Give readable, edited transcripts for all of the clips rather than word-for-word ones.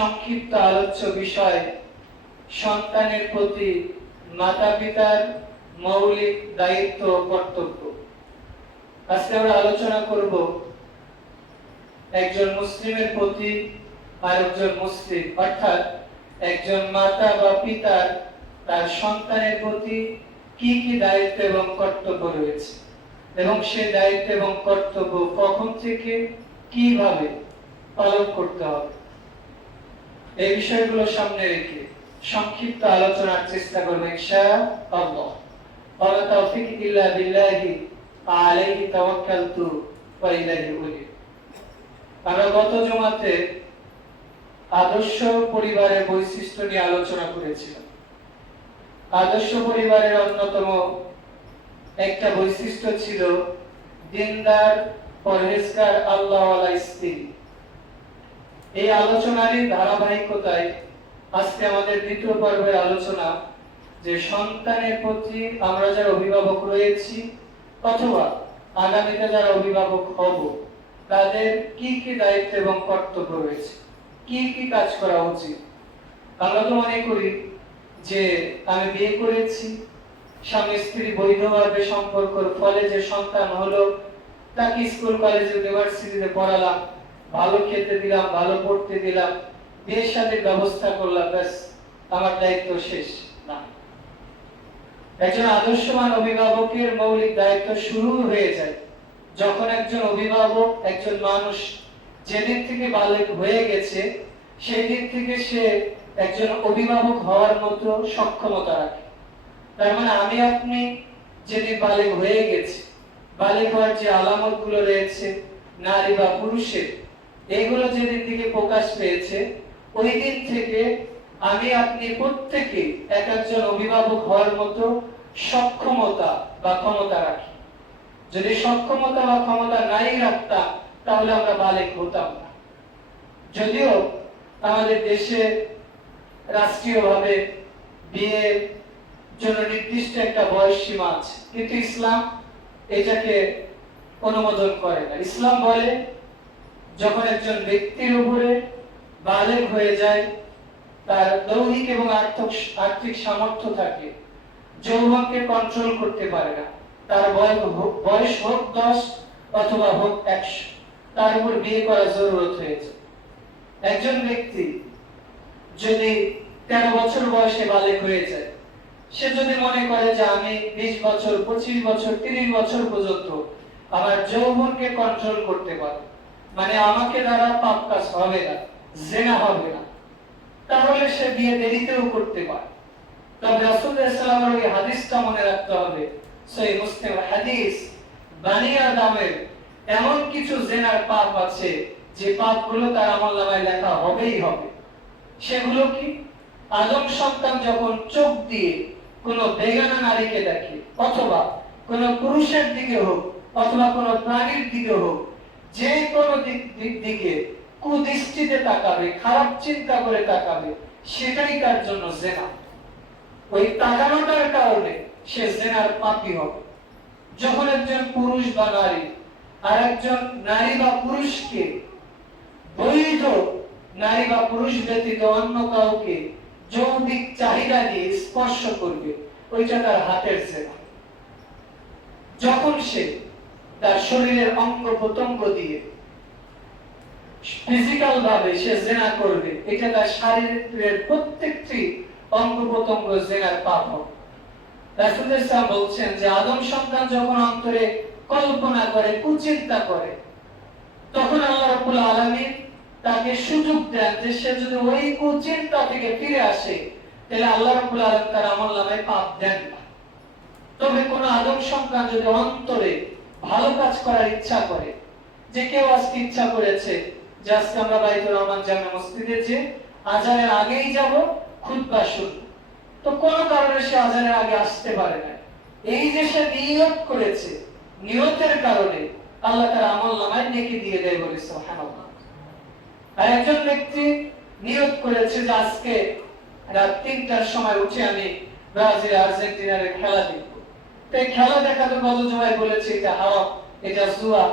সংক্ষিপ্ত আলোচ্য বিষয় সন্তানের প্রতি মাতা-পিতার মৌলিক দায়িত্ব ও কর্তব্য। আজকে আমরা আলোচনা করব একজন মুসলিমের প্রতি আরেকজন মুসলিম, অর্থাৎ একজন মাতা বা পিতার তার সন্তানের প্রতি কি কি দায়িত্ব এবং কর্তব্য রয়েছে এবং সেই দায়িত্ব এবং কর্তব্য কখন থেকে কিভাবে পালন করতে হবে, এই বিষয়গুলো সামনে রেখে সংক্ষিপ্ত আলোচনার চেষ্টা করব ইনশাআল্লাহ। ওয়া তাওফিক ইল্লা বিল্লাহি আলাইহি তাওয়াক্কালতু ওয়া ইলাইহি উনিব। আমরা গত জুমাতে আদর্শ পরিবারের বৈশিষ্ট্য নিয়ে আলোচনা করেছিলাম। আদর্শ পরিবারের অন্যতম একটা বৈশিষ্ট্য ছিল দিনদার, পরহেজগার, আল্লাহওয়ালা স্ত্রী। এই আলোচনারই ধারাবাহিকতায় আজকে আমাদের দ্বিতীয় পর্বের আলোচনা যে সন্তানের প্রতি আমরা যারা অভিভাবক রয়েছি অথবা আগামীতে যারা অভিভাবক হব তাদের কি কি দায়িত্ব এবং কর্তব্য রয়েছে, কি কি কাজ করা উচিত। আমরা তো মনে করি যে আমি বিয়ে করেছি, স্বামী স্ত্রী বৈধভাবে সম্পর্কের ফলে যে সন্তান হলো, তাকে স্কুল কলেজ ইউনিভার্সিটিতে পড়ালাম, ভালো খেতে দিলাম, ভালো পড়তে দিলাম, বিয়ের শাদীর ব্যবস্থা করলাম, ব্যাস আমার দায়িত্ব শেষ। না, একজন আদর্শবান অভিভাবকের মৌলিক দায়িত্ব শুরু হয়ে যায় যখন একজন অভিভাবক, একজন মানুষ যেদিন থেকে বালেগ হয়ে গেছে সেই দিন থেকে সে একজন অভিভাবক হওয়ার মতো সক্ষমতা রাখে। তার মানে আমি আপনি যেদিন বালেগ হয়ে গেছি, বালেগ হওয়ার যে আলামত গুলো রয়েছে নারী বা পুরুষের, এইগুলো যেদিন থেকে প্রকাশ পেয়েছে ওই দিন থেকে আমি আপনি প্রত্যেকে এক একজন অভিভাবক হওয়ার মতো সক্ষমতা বা ক্ষমতা রাখি। যদি সক্ষমতা বা ক্ষমতা নাই রাখতাম তাহলে আমরা বালেগ হতাম না। যদিও আমাদের দেশে রাষ্ট্রীয়ভাবে বিয়ের জন্য নির্দিষ্ট একটা বয়স সীমা আছে, কিন্তু ইসলাম এটাকে অনুমোদন করে না। ইসলাম বলে যখন একজন ব্যক্তির উপরে বালেগ হয়ে যায়, তার দৈহিক এবং আর্থিক সামর্থ্য থাকে, যৌবনকে কন্ট্রোল করতে পারে না, তার বয়স হোক 10 অথবা হোক 100, তার উপর বিয়ে করা জরুরত হয়েছে। একজন ব্যক্তি যদি 13 বছর বয়সে বালেগ হয়ে যায়, সে যদি মনে করে যে আমি 20 বছর, 25 বছর, 30 বছর পর্যন্ত আমার যৌবনকে কন্ট্রোল করতে পারবো, মানে আমাকে দ্বারা পাপ কাজ হবে না, জিনা হবে না, তাহলে সে বিয়ে দেরিতেও করতে পারে। তবে রাসূলুল্লাহ সাল্লাল্লাহু আলাইহি ওয়াসাল্লামের ওই হাদিসটা মনে রাখতে হবে, সহিহ মুসলিম হাদিস, বনি আদমের এমন কিছু জিনার পাপ আছে যে পাপগুলো তার আমলনামায় লেখা হবেই হবে। সেগুলো কি? আদম সন্তান যখন চোখ দিয়ে কোনো বেগানা নারীকে দেখে, অথবা কোনো পুরুষের দিকে হোক অথবা কোনো প্রাণীর দিকে হোক, যে কোনো দিকে কুদৃষ্টিতে তাকাবে, খারাপ চিন্তা করে তাকাবে, সেটাই তার জন্য জিনা। ওই তাকানোটার কারণে সে জিনার পাপী হবে। যখন একজন পুরুষ বা নারী আর একজন নারী বা পুরুষকে বৈধ নারী বা পুরুষ ব্যতীত অন্য কাউকে যৌক্তিক চাহিদা দিয়ে স্পর্শ করবে, ওইটা তার হাতের জিনা। যখন সে তার শরীরের অঙ্গ প্রত্যঙ্গ দিয়ে ফিজিক্যাল ভাবে সে জিনা করবে, এটা তার শারীরের প্রত্যেকটি অঙ্গ প্রত্যঙ্গ জিনার পাপ হবে। রাসূলুল্লাহ সাল্লাল্লাহু আলাইহি ওয়াসাল্লাম বলছেন যে আদম সন্তান যখন অন্তরে কল্পনা করে, কুচিন্তা করে, তখন আল্লাহ রাব্বুল আলামিন তাকে সুযোগ দেন যে সে যদি ওই কুচিন্তা থেকে ফিরে আসে তাহলে আল্লাহ রাব্বুল আলামিন তার আমলনামায় পাপ দেন না। তবে কোন আদম সন্তান যদি অন্তরে ভালো কাজ করার ইচ্ছা করে, যে কেউ আজকে ইচ্ছা করেছে যে আজকে আমরা বাইতুর রহমান জামে মসজিদে যে আজানের আগেই যাব, খুতবা শুনব, তো কোন কারণে সে আজানের আগে আসতে পারে না, এই যে সে নিয়ত করেছে, নিয়তের কারণে আল্লাহ তার আমলনামায় নেকি দিয়ে দেয়, বলে সুবহানাল্লাহ। আর একজন ব্যক্তি নিয়ত করেছে যে আজকে রাত 3টার সময় উঠে আমি ব্রাজিল আর্জেন্টিনার খেলা দেখব, তো এই খেলা দেখা তো গত জমায় বলেছে এটা হারাম, এটা জুয়া,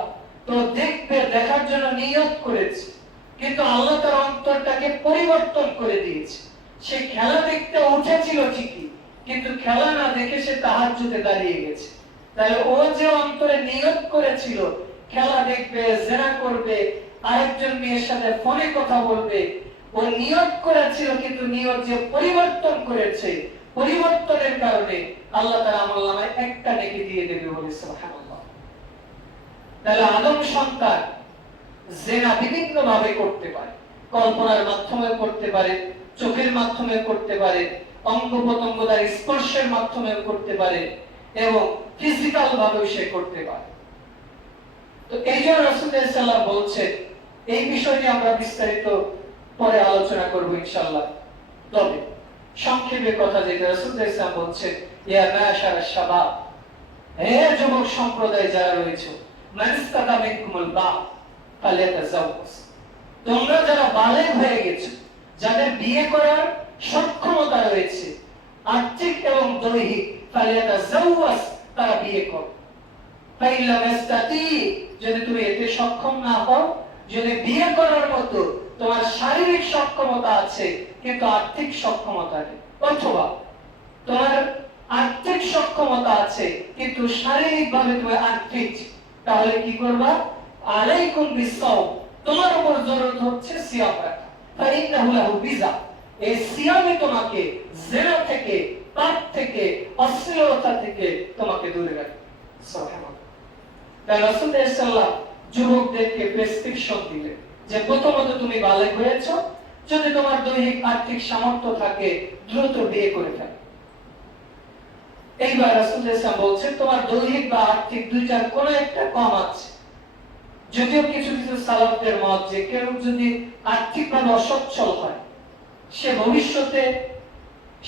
তো দেখবে, দেখার জন্য নিয়ত করেছে, কিন্তু আল্লাহ তার অন্তরটাকে পরিবর্তন করে দিয়েছে। সে খেলা দেখতে উঠেছিল ঠিকই, কিন্তু খেলা না দেখে সে তাহাজ্জুদে দাঁড়িয়ে গেছে। তাহলে ও যে অন্তরে নিয়ত করেছিল খেলা দেখবে, জেনা করবে, আরেকজন মেয়ের সাথে ফোনে কথা বলবে, ও নিয়ত করেছিল, কিন্তু নিয়ত যে পরিবর্তন করেছে, পরিবর্তনের কারণে আল্লাহ তার আমলনামায় একটা নেকি দিয়ে দেবে বলে সুবহানাল্লাহ। তাহলে আদম সন্তান জেনা বিভিন্ন ভাবে করতে পারে, কল্পনার মাধ্যমে করতে পারে, চোখের মাধ্যমে করতে পারে, অঙ্গ প্রত্যঙ্গ দ্বারা স্পর্শের মাধ্যমে করতে পারে, এবং ফিজিক্যাল ভাবেও সে করতে পারে। তো এই জন্য রাসূলুল্লাহ সাল্লাল্লাহু আলাইহি ওয়াসাল্লাম বলছেন, এই বিষয়টি আমরা বিস্তারিত পরে আলোচনা করব ইনশাআল্লাহ। তবে সংক্ষেপে কথা যেটা রাসূলুল্লাহ সাল্লাল্লাহু আলাইহি ওয়াসাল্লাম বলছেন, ইয়া মাশারাশ শাবাব, হে যুবক সম্প্রদায় যারা রয়েছে, মান ইসতাতা মিনকুমুল বা'আ ফালিয়াতাযাওয়াজ, তোমরা যারা বালেগ হয়ে গেছো, যাদের বিয়ে করার সক্ষমতা রয়েছে আর্থিক এবং দৈহিক, ফালিয়াতাযাওয়াজ, তারা বিয়ে করো। ফাইল্লা মাস্তাতি, যদি তুমি এতে সক্ষম না হও, যদি বিয়ে করার মতো তোমার শারীরিক সক্ষমতা আছে কিন্তু আর্থিক সক্ষমতা নেই, অথবা তোমার আর্থিক সক্ষমতা আছে কিন্তু শারীরিক ভাবে তুমি আনফিট, তাহলে কি করবা? আলাইকুম বিসসাওম, তোমার উপর জরুরত হচ্ছে সিয়াম রাখা। ফাইন্নাহু লাহু বিজা, এই সিয়ামে তোমাকে জিনা থেকে, পাপ থেকে, অশ্লীলতা থেকে তোমাকে দূরে রাখবে। সুবহানাল্লাহ। তাই রাসূলুল্লাহ সাল্লাল্লাহু আলাইহি ওয়াসাল্লাম যুবকদেরকে প্রেসক্রিপশন দিলেন যে প্রথমত তুমি বালেগ হয়েছো, যদি তোমার দৈহিক আর্থিক সামর্থ্য থাকে দ্রুত বিয়ে করে ফেলো। এইবার রাসূলুল্লাহ সাল্লাল্লাহু আলাইহি ওয়াসাল্লাম বলছেন, তোমার দৈহিক বা আর্থিক দুইটার কোনো একটা কম আছে। যদিও কিছু কিছু সালাফদের মত যে কেউ যদি আর্থিকভাবে অসচ্ছল হয়, সে ভবিষ্যতে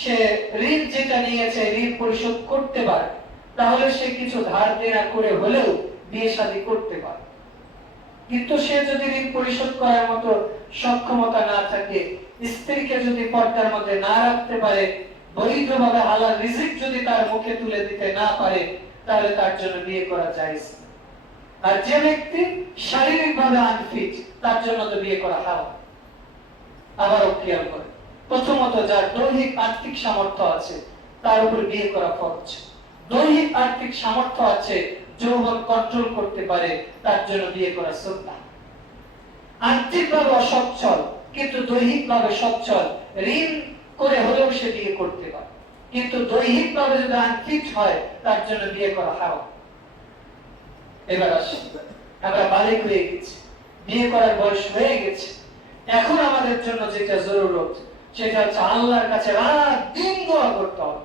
সে ঋণ যেটা নিয়েছে ঋণ পরিশোধ করতে পারে, তাহলে সে কিছু ধার দেনা করে হলেও বিয়ে শাদী করতে পারে। কিন্তু সে যদি ঋণ পরিশোধ করার মতো সক্ষমতা না থাকে, স্ত্রীকে যদি পর্দার মধ্যে না রাখতে পারে, বৈধভাবে হালাল রিজিক যদি তার মুখে তুলে দিতে না পারে, তাহলে তার জন্য বিয়ে করা জায়েজ। আর যে ব্যক্তি শারীরিকভাবে আনফিট, তার জন্য তো বিয়ে করা হারাম। আবারও খেয়াল করে, প্রথমত যার দৈহিক আর্থিক সামর্থ্য আছে তার উপর বিয়ে করা ফরজ। দৈহিক আর্থিক সামর্থ্য আছে, যৌবন কন্ট্রোল করতে পারে, তার জন্য বিয়ে করা সুন্নাহ। আর্থিকভাবে অসচ্ছল কিন্তু দৈহিকভাবে সচ্ছল, ঋণ করে হলেও সে বিয়ে করতে পারে, কিন্তু দৈহিকভাবে যদি আনফিট হয়, তার জন্য বিয়ে করা হারাম। এবার আসুন, আমরা বালিগ হয়ে গেছি, বিয়ে করার বয়স হয়ে গেছে, এখন আমাদের জন্য যেটা জরুরত সেটা হচ্ছে আল্লাহর কাছে রাত দিন দোয়া করতে হবে।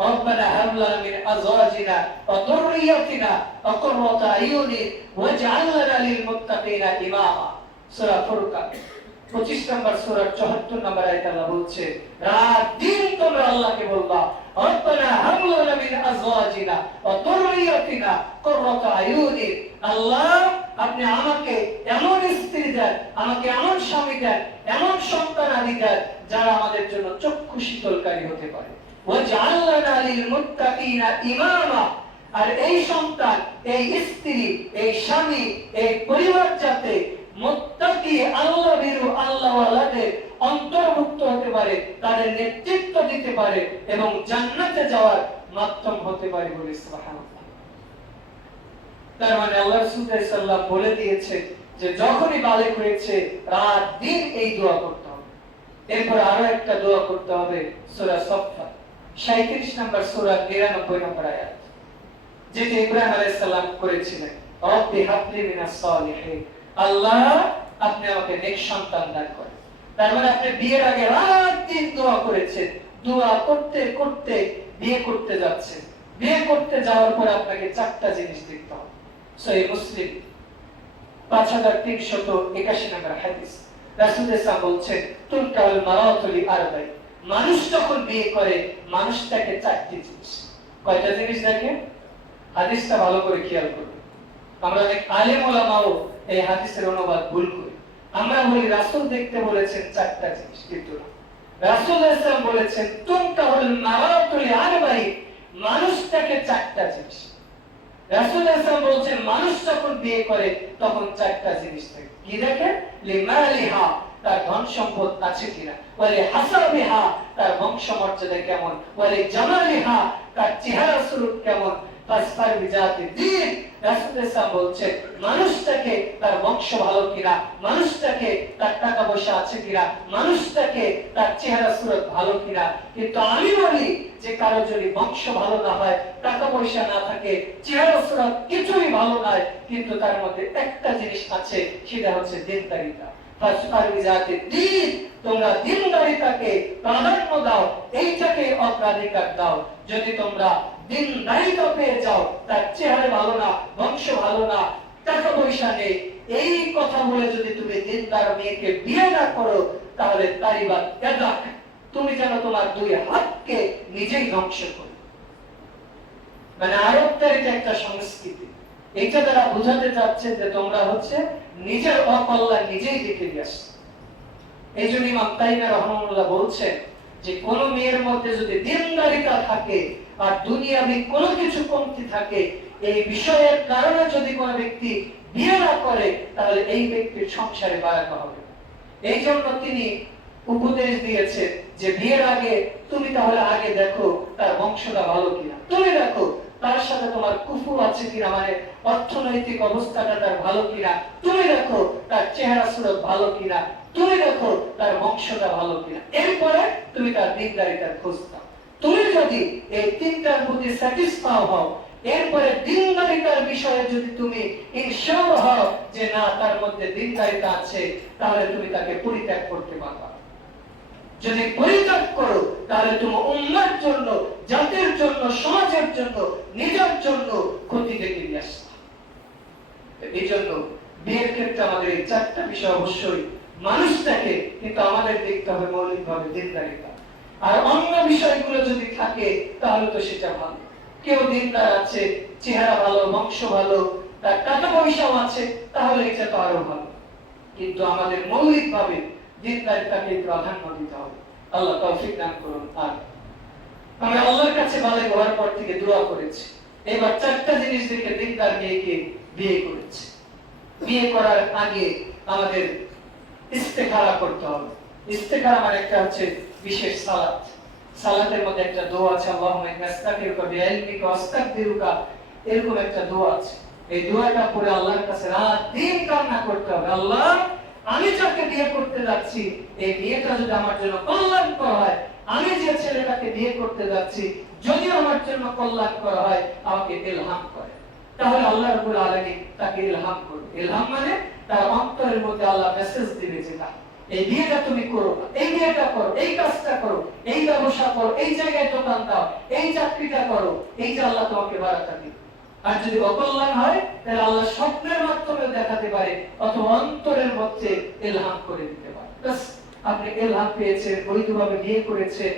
রব্বানা হাব লানা মিন আজওয়াজিনা ওয়া যুররিয়াতিনা কুররাতা আয়ুনি ওয়াজআলনা লিল মুত্তাকিনা ইমামা। সূরা ফুরকান 25 নম্বর সূরার 74 নম্বর আয়াতে আল্লাহ বলছে, রাত দিন তোমরা আল্লাহকে বলবা, রব্বানা হাব লানা মিন আজওয়াজিনা ওয়া যুররিয়াতিনা কুররাতা আয়ুনি, আল্লাহ আপনি আমাকে এমন স্ত্রী দেন, আমাকে এমন স্বামী দেন, এমন সন্তান আদি দেন যারা আমাদের জন্য চক্ষু শীতলকারী হতে পারে। ওয়াজআলনা লিল মুত্তাকিনা ইমামা, আর এই সন্তান, এই স্ত্রী, এই স্বামী, এই পরিবার যাতে মুত্তাকি আল্লাহ ভীরু আল্লাহওয়ালাদের অন্তর্ভুক্ত হতে পারে, তাদের নেতৃত্ব দিতে পারে এবং জান্নাতে যাওয়ার মাধ্যম হতে পারে বলে সুবহানাল্লাহ। তার মানে আল্লাহ রাসূল সাল্লাল্লাহু আলাইহি ওয়াসাল্লাম বলে দিয়েছে যে যখনই বালেগ হয়েছে রাত দিন এই দোয়া করতে হবে। এরপর আরো একটা দোয়া করতে হবে, সূরা সফফাত 37 নম্বর সূরা 99 নম্বর আয়াত, যেটা ইব্রাহিম আলাইহিস সালাম করেছিলেন, রব্বি হাবলি মিনাস সালিহিন, আল্লাহ আপনি আমাকে নেক সন্তান দান করেন। তার মানে আপনি বিয়ের আগে রাত দিন দোয়া করেছেন, দোয়া করতে করতে বিয়ে করতে যাচ্ছেন, বিয়ে করতে যাওয়ার পর আপনাকে চারটা জিনিস দেখতে হবে। সহিহ মুসলিম 5381 নম্বর হাদিস, রাসূলুল্লাহ সাল্লাল্লাহু আলাইহি ওয়াসাল্লাম বলছেন, তুলকাল মারাতু লি আরবাই, মানুষ যখন বিয়ে করে মানুষ তাকে চারটি জিনিস, কয়টা জিনিস দেখে? হাদিসটা ভালো করে খেয়াল করুন। আমরা অনেক আলেম ওলামাও এই হাদিসের অনুবাদ ভুল করি। আমরা বলি রাসূল দেখতে বলেছেন চারটা জিনিস, কিন্তু না, রাসূলুল্লাহ সাল্লাল্লাহু আলাইহি ওয়াসাল্লাম বলেছেন তুলকাল মারাতু লি আরবাই, মানুষ তাকে চারটা জিনিস। রাসূল সাল্লাল্লাহু বলছেন মানুষ যখন বিয়ে করে তখন চারটা জিনিস থাকে। কি দেখে? লিমালিহা, তার ধন সম্পদ আছে কিনা, ওয়ালি হাসাবিহা, তার বংশ মর্যাদা কেমন, ওয়ালি জামালিহা, তার চেহারা সুরত কেমন, ফাসফার বিজাতি দ্বীন। রাসূল সাল্লাল্লাহু বলছেন মানুষটাকে তার বংশ ভালো কিনা, মানুষটাকে তার টাকা পয়সা আছে কিনা, মানুষটাকে তার চেহারা সুরত ভালো কিনা। কিন্তু আমি বলি যে কারো যদি বংশ ভালো না হয়, টাকা পয়সা না থাকে, চেহারা সুরত কিছুই ভালো নয়, কিন্তু তার মধ্যে একটা জিনিস আছে, সেটা হচ্ছে দিনদারিতা। ফাসফার বিজাতি দ্বীন, তোমরা দিনদারিতাকে প্রাধান্য দাও, এইটাকে অগ্রাধিকার দাও। যদি তোমরা দিনদারিতা পেয়ে যাও, তার চেহারা ভালো না, বংশ ভালো না, টাকা পয়সা নেই, এই কথা বলে যদি তুমি দিনদার মেয়েকে বিয়ে না করো, তাহলে তারিবাত ইয়াদাক, তুমি যেন তোমার দুই হাতকে নিজেই ধ্বংস করো। মানে আরবদের এটা একটা সংস্কৃতি, এটা তারা বোঝাতে চাচ্ছে যে তোমরা হচ্ছে নিজের অকল্যাণ নিজেই দেখে দিয়ে আসছো। এই জন্য ইমাম তাইমী রাহিমাহুল্লাহ বলছেন যে কোন মেয়ের মধ্যে যদি দিনদারিতা থাকে আর দুনিয়াবি কোনো কিছু কমতি থাকে, এই বিষয়ের কারণে যদি কোনো ব্যক্তি বিয়ে না করে, তাহলে এই ব্যক্তির সংসারে বারাকা হবে। এই জন্য তিনি উপদেশ দিয়েছেন যে বিয়ের আগে তুমি তাহলে আগে দেখো তার বংশটা ভালো কিনা, তুমি দেখো তার সাথে তোমার কুফু আছে কিনা, মানে অর্থনৈতিক অবস্থাটা তার ভালো কিনা, তুমি দেখো তার চেহারা সুরত ভালো কিনা, তুমি দেখো তার বংশটা ভালো কিনা, এরপরে তুমি তার দিনদারিতার খোঁজ নাও। তুমি যদি এই তিনটার প্রতি স্যাটিসফাই হও, এরপরে দিনদারিতার বিষয়ে যদি তুমি ইনশিওর হও যে না তার মধ্যে দিনদারিতা আছে, তাহলে তুমি তাকে পরিত্যাগ করতে পারবা। যদি পরিত্যাগ করো, তাহলে তুমি উম্মার জন্য, জাতির জন্য, সমাজের জন্য, নিজের জন্য ক্ষতি ডেকে নিয়ে আসবে। এই জন্য বিয়ের ক্ষেত্রে আমাদের এই চারটা বিষয় অবশ্যই মানুষটাকে, কিন্তু আমাদের দেখতে হবে মৌলিকভাবে দিনদারিতা। আর অন্য বিষয়গুলো যদি থাকে তাহলে তো সেটা ভালো। কেউ দিনদার আছে, চেহারা ভালো, বংশ ভালো, তার টাকা পয়সাও আছে, তাহলে এটা তো আরো ভালো। কিন্তু আমাদের মৌলিকভাবে দিনদারিতাকে প্রাধান্য দিতে হবে। আল্লাহ তৌফিক দান করুন। আর আমরা আল্লাহর কাছে বালে হওয়ার পর থেকে দোয়া করেছি, এবার চারটা জিনিস দেখে দিনদার মেয়েকে বিয়ে করেছি। বিয়ে করার আগে আমাদের ইস্তেখারা করতে হবে। ইস্তেখারা মানে একটা হচ্ছে বিশেষ সালাত। সালাতের মধ্যে একটা দোয়া আছে, আল্লাহুম্মা ইন্নী আস্তাগফিরুকা বিইলমিকা ওয়াস্তাগফিরুকা, এরকম একটা দোয়া আছে। এই দোয়াটা পড়ে আল্লাহর কাছে রাত দিন কান্না করতে হবে, আল্লাহ আমি যাকে বিয়ে করতে যাচ্ছি, এই বিয়েটা যদি আমার জন্য কল্যাণকর হয়, আমি যে ছেলেটাকে বিয়ে করতে যাচ্ছি যদি আমার জন্য কল্যাণকর হয়, আমাকে ইলহাম করে। তাহলে আল্লাহ রাব্বুল আলামিন তাকে ইলহাম করবে। ইলহাম মানে তার অন্তরের মধ্যে আল্লাহ মেসেজ দিবে যে না, এই বিয়েটা তুমি করো, এই বিয়েটা করো, এই কাজটা করো, এই ব্যবসা করো, এই জায়গায় দোকান দাও, এই চাকরিটা করো, এই যে আল্লাহ তোমাকে বারাকা দিবে। আর যদি অকল্যাণ হয়, তাহলে আল্লাহ স্বপ্নের মাধ্যমে দেখাতে পারে, অথবা অন্তরের মধ্যে ইলহাম করে দিতে পারে। বাস, আপনি ইলহাম পেয়েছেন, বৈধভাবে বিয়ে করেছেন,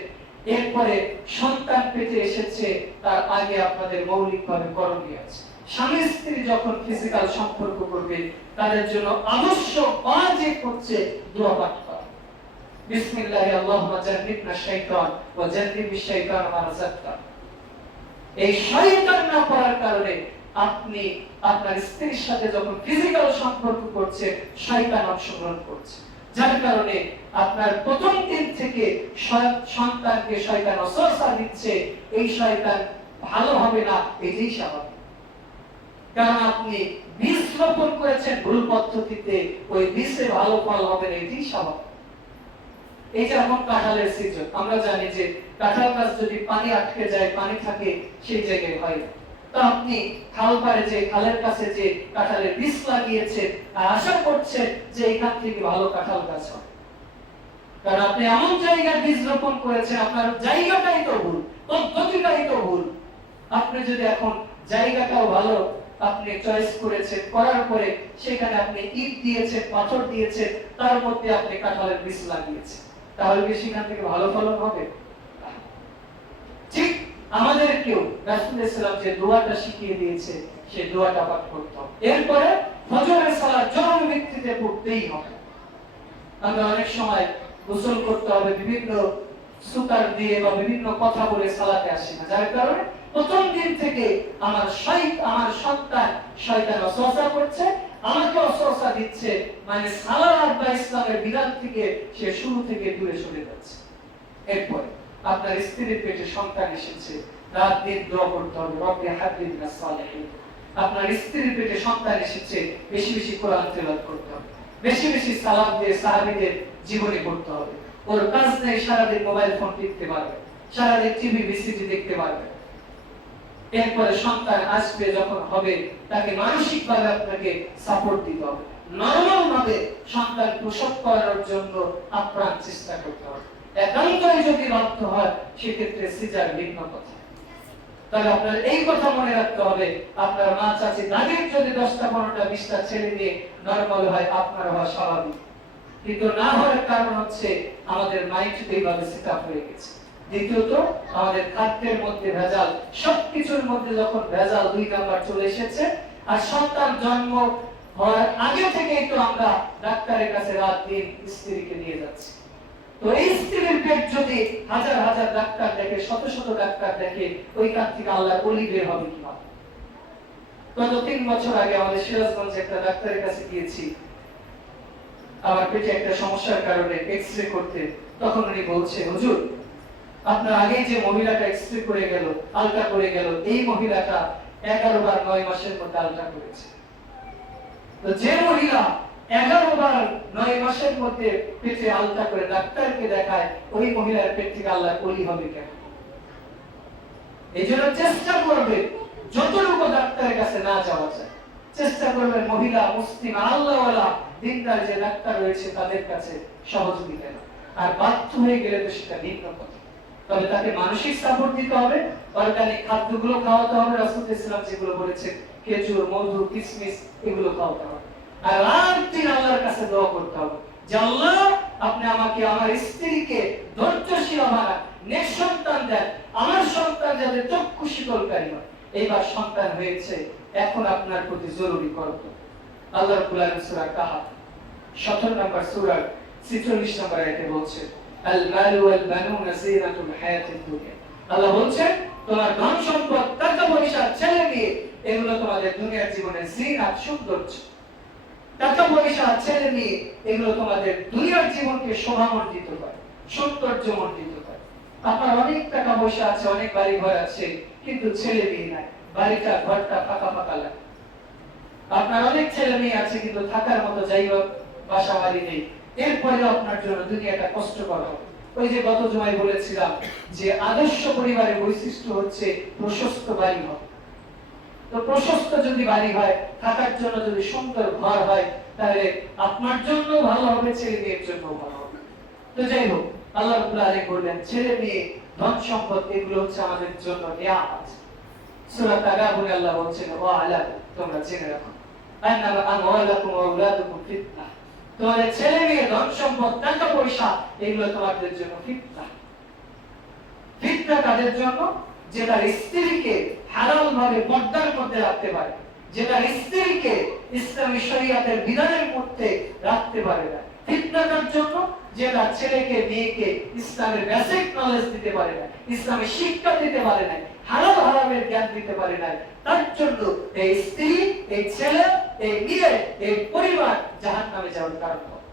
এরপরে সন্তান পেতে এসেছে, তার আগে আপনাদের মৌলিকভাবে করণীয় আছে। স্বামী স্ত্রী যখন ফিজিক্যাল সম্পর্ক করবে, তাদের জন্য আবশ্যক ওয়াজিব হচ্ছে দোয়া পাঠ করা। বিসমিল্লাহি আল্লাহুম্মা জান্নিবনা শাইতান ওয়া জান্নিবিশ শাইতান মা রাযাকতানা। এই শয়তান না করার কারণে আপনি আপনার স্ত্রীর সাথে যখন ফিজিক্যাল সম্পর্ক করছে, শয়তান অংশগ্রহণ করছে, যার কারণে আপনার প্রথম দিন থেকে সন্তানকে শয়তান ওয়াসওয়াসা দিচ্ছে, এই শয়তান ভালো হবে না, এটাই স্বাভাবিক। কারণ আপনি বীজ রোপণ করেছেন ভুল পদ্ধতিতে, ওই বীজে ভালো ফল হবে না, এটাই স্বাভাবিক। এই যে এখন কাঁঠালের সিজন, আমরা জানি যে কাঁঠাল গাছ যদি পানি আটকে যায়, পানি থাকে সেই জায়গায় হয়। তো আপনি খাল পাড়ে যে খালের কাছে যে কাঁঠালের বীজ লাগিয়েছেন আর আশা করছেন যে এখান থেকে ভালো কাঁঠাল গাছ হবে, কারণ আপনি এমন জায়গায় বীজ রোপণ করেছেন, আপনার জায়গাটাই তো ভুল, পদ্ধতিটাই তো ভুল। আপনি যদি এখন জায়গাটাও ভালো আপনি চয়েস করেছেন, করার পরে সেখানে আপনি ইট দিয়েছেন, পাথর দিয়েছেন, তার মধ্যে আপনি কাঁঠালের বীজ লাগিয়েছেন, তাহলে কি সেখান থেকে ভালো ফলন হবে? ঠিক আমাদেরকেও রাসূল সাল্লাল্লাহু আলাইহি ওয়াসাল্লাম যে দোয়াটা শিখিয়ে দিয়েছে, সেই দোয়াটা পাঠ করতে হবে। এরপরে ফজরের সালাত জরুরি ভিত্তিতে পড়তেই হবে। আমরা অনেক সময় গোসল করতে হবে, বিভিন্ন সুতার দিয়ে বা বিভিন্ন কথা বলে সালাতে আসি না, যার কারণে প্রথম দিন থেকে আমার সন্তান শয়তান ওয়াসওয়াসা করছে, আমাকে ওয়াসওয়াসা দিচ্ছে, মানে সালাত বা ইসলামের বিধান থেকে সে শুরু থেকে দূরে সরে যাচ্ছে। এরপরে আপনার স্ত্রীর পেটে সন্তান এসেছে, রাত দিন দোয়া করতে হবে, রব্বি হাবলি মিনাস সালিহিন। আপনার স্ত্রীর পেটে সন্তান এসেছে, বেশি বেশি কোরআন তেলাওয়াত করতে হবে, বেশি বেশি সালাত দিয়ে সাহাবীদের জীবনী পড়তে হবে। ওর কাজ নেই সারাদিন মোবাইল ফোন টিপতে পারবে, সারাদিন টিভি ভিসিডি দেখতে পারবে। এরপরে সন্তান আসবে যখন হবে, তাকে মানসিকভাবে আপনাকে সাপোর্ট দিতে হবে, নরমাল ভাবে সন্তান প্রসব করার জন্য আপ্রাণ চেষ্টা করতে হবে। একান্তই যদি বাধ্য হয় সেক্ষেত্রে সিজার ভিন্ন কথা। তাহলে আপনার এই কথা মনে রাখতে হবে, আপনার মা চাচি তাদের যদি 10টা 15টা 20টা ছেলে নিয়ে নরমাল হয়, আপনার হওয়া স্বাভাবিক, কিন্তু না হওয়ার কারণ হচ্ছে আমাদের মাইন্ড এইভাবে সেট আপ হয়ে গেছে। দ্বিতীয়ত আমাদের খাদ্যের মধ্যে ভেজাল, সবকিছুর মধ্যে যখন ভেজাল 2 নাম্বার চলে এসেছে, আর সন্তান জন্ম হওয়ার আগে থেকেই তো আমরা ডাক্তারের কাছে রাত দিন স্ত্রীকে নিয়ে যাচ্ছি। তো এই স্ত্রীর পেট যদি হাজার হাজার ডাক্তার দেখে, শত শত ডাক্তার দেখে, ওইখান থেকে আল্লাহর ওলি বের হবে কিভাবে? গত 3 বছর আগে আমাদের সিরাজগঞ্জে একটা ডাক্তারের কাছে গিয়েছি, আমার পেটে একটা সমস্যার কারণে এক্সরে করতে। তখন উনি বলছে, হুজুর আপনার আগে যে মহিলাটা এক্সরে করে গেল, আলট্রা করে গেল, এই মহিলাটা 11 বার 9 মাসের মধ্যে আলট্রা করেছে। তো যে মহিলা 11 বার 9 মাসের মধ্যে পেটে আলট্রা করে ডাক্তারকে দেখায়, ওই মহিলার পেট থেকে আল্লাহ ওলি হবে কেন? এই জন্য চেষ্টা করবে যতটুকু ডাক্তারের কাছে না যাওয়া যায়, চেষ্টা করবে মহিলা মুসলিম আল্লাহওয়ালা দিনদার যে ডাক্তার রয়েছে তাদের কাছে সহযোগিতা না। আর বাধ্য হয়ে গেলে তো সেটা ভিন্ন কথা। তবে তাকে মানসিক সাপোর্ট দিতে হবে, অর্গানিক খাদ্যগুলো খাওয়াতে হবে, রাসূল ইসলাম যেগুলো বলেছেন, খেজুর, মধু, কিশমিশ, এগুলো খাওয়াতে হবে। আর রাত দিন আল্লাহর কাছে দোয়া করতে হবে যে আল্লাহ আপনি আমাকে, আমার স্ত্রীকে ধৈর্যশীল বানান, নিঃসন্তান দেন, আমার সন্তান যাতে চক্ষু শীতলকারী হয়। এইবার সন্তান হয়েছে, এখন আপনার প্রতি জরুরি কর্তব্য। আল্লাহ রাব্বুল আলামিন সূরা কাহাফ 17 নম্বর সূরার 46 নম্বর আয়াতে বলছে, আল মালু ওয়াল বানুনা জিনাতুল হায়াতিদ দুনিয়া। আল্লাহ বলছেন তোমার ধন সম্পদ, টাকা পয়সা, ছেলে মেয়ে, এগুলো তোমাদের দুনিয়ার জীবনের জিনাত, সৌন্দর্য। টাকা পয়সা, ছেলে মেয়ে, এগুলো তোমাদের দুনিয়ার জীবনকে শোভামণ্ডিত করে, সৌন্দর্যমণ্ডিত করে। আপনার অনেক টাকা পয়সা আছে, অনেক বাড়ি ঘর আছে, কিন্তু ছেলে মেয়ে নাই, বাড়িটা ঘরটা ফাঁকা ফাঁকা লাগে। আপনার অনেক ছেলে মেয়ে আছে, কিন্তু থাকার মতো জায়গা, বাসা বাড়ি নেই। এরপরেও আপনার জন্য দুনিয়াটা কষ্টকর হবে। ওই যে গত জুমায় বলেছিলাম যে আদর্শ পরিবারের বৈশিষ্ট্য হচ্ছে প্রশস্ত বাড়ি হবে। তো প্রশস্ত যদি বাড়ি হয়, থাকার জন্য যদি সুন্দর ঘর হয়, তাহলে আপনার জন্য ভালো হবে, ছেলে মেয়ের জন্য ভালো হবে। তো যাই হোক, আল্লাহ রাব্বুল আলামিন বললেন ছেলে মেয়ে, ধন সম্পদ, এগুলো হচ্ছে আমাদের জন্য নিয়ামত। সূরা তাগাবুনে আল্লাহ বলছেন, ওয়া আলা, তোমরা জেনে রাখো, আন্নামা আমওয়ালাকুম ওয়া আওলাদুকুম ফিতনাহ, তোমাদের ছেলে মেয়ে, ধন সম্পদ, টাকা পয়সা, এগুলো তোমাদের জন্য ফিতনা। ফিতনা কাদের জন্য? যে তার স্ত্রীকে হালাল ভাবে পর্দার মধ্যে রাখতে পারে, যে তার স্ত্রীকে ইসলামী শরীয়তের বিধানের মধ্যে রাখতে পারে না। ফিতনা কার জন্য? যে তার ছেলেকে মেয়েকে ইসলামের বেসিক নলেজ দিতে পারে না, ইসলামের শিক্ষা দিতে পারে না, হালাল হারামের জ্ঞান দিতে পারে না। তার জন্য এই স্ত্রী, এই ছেলে, এই মেয়ে, এই পরিবার জাহান্নামে যাওয়ার কারণ হবে।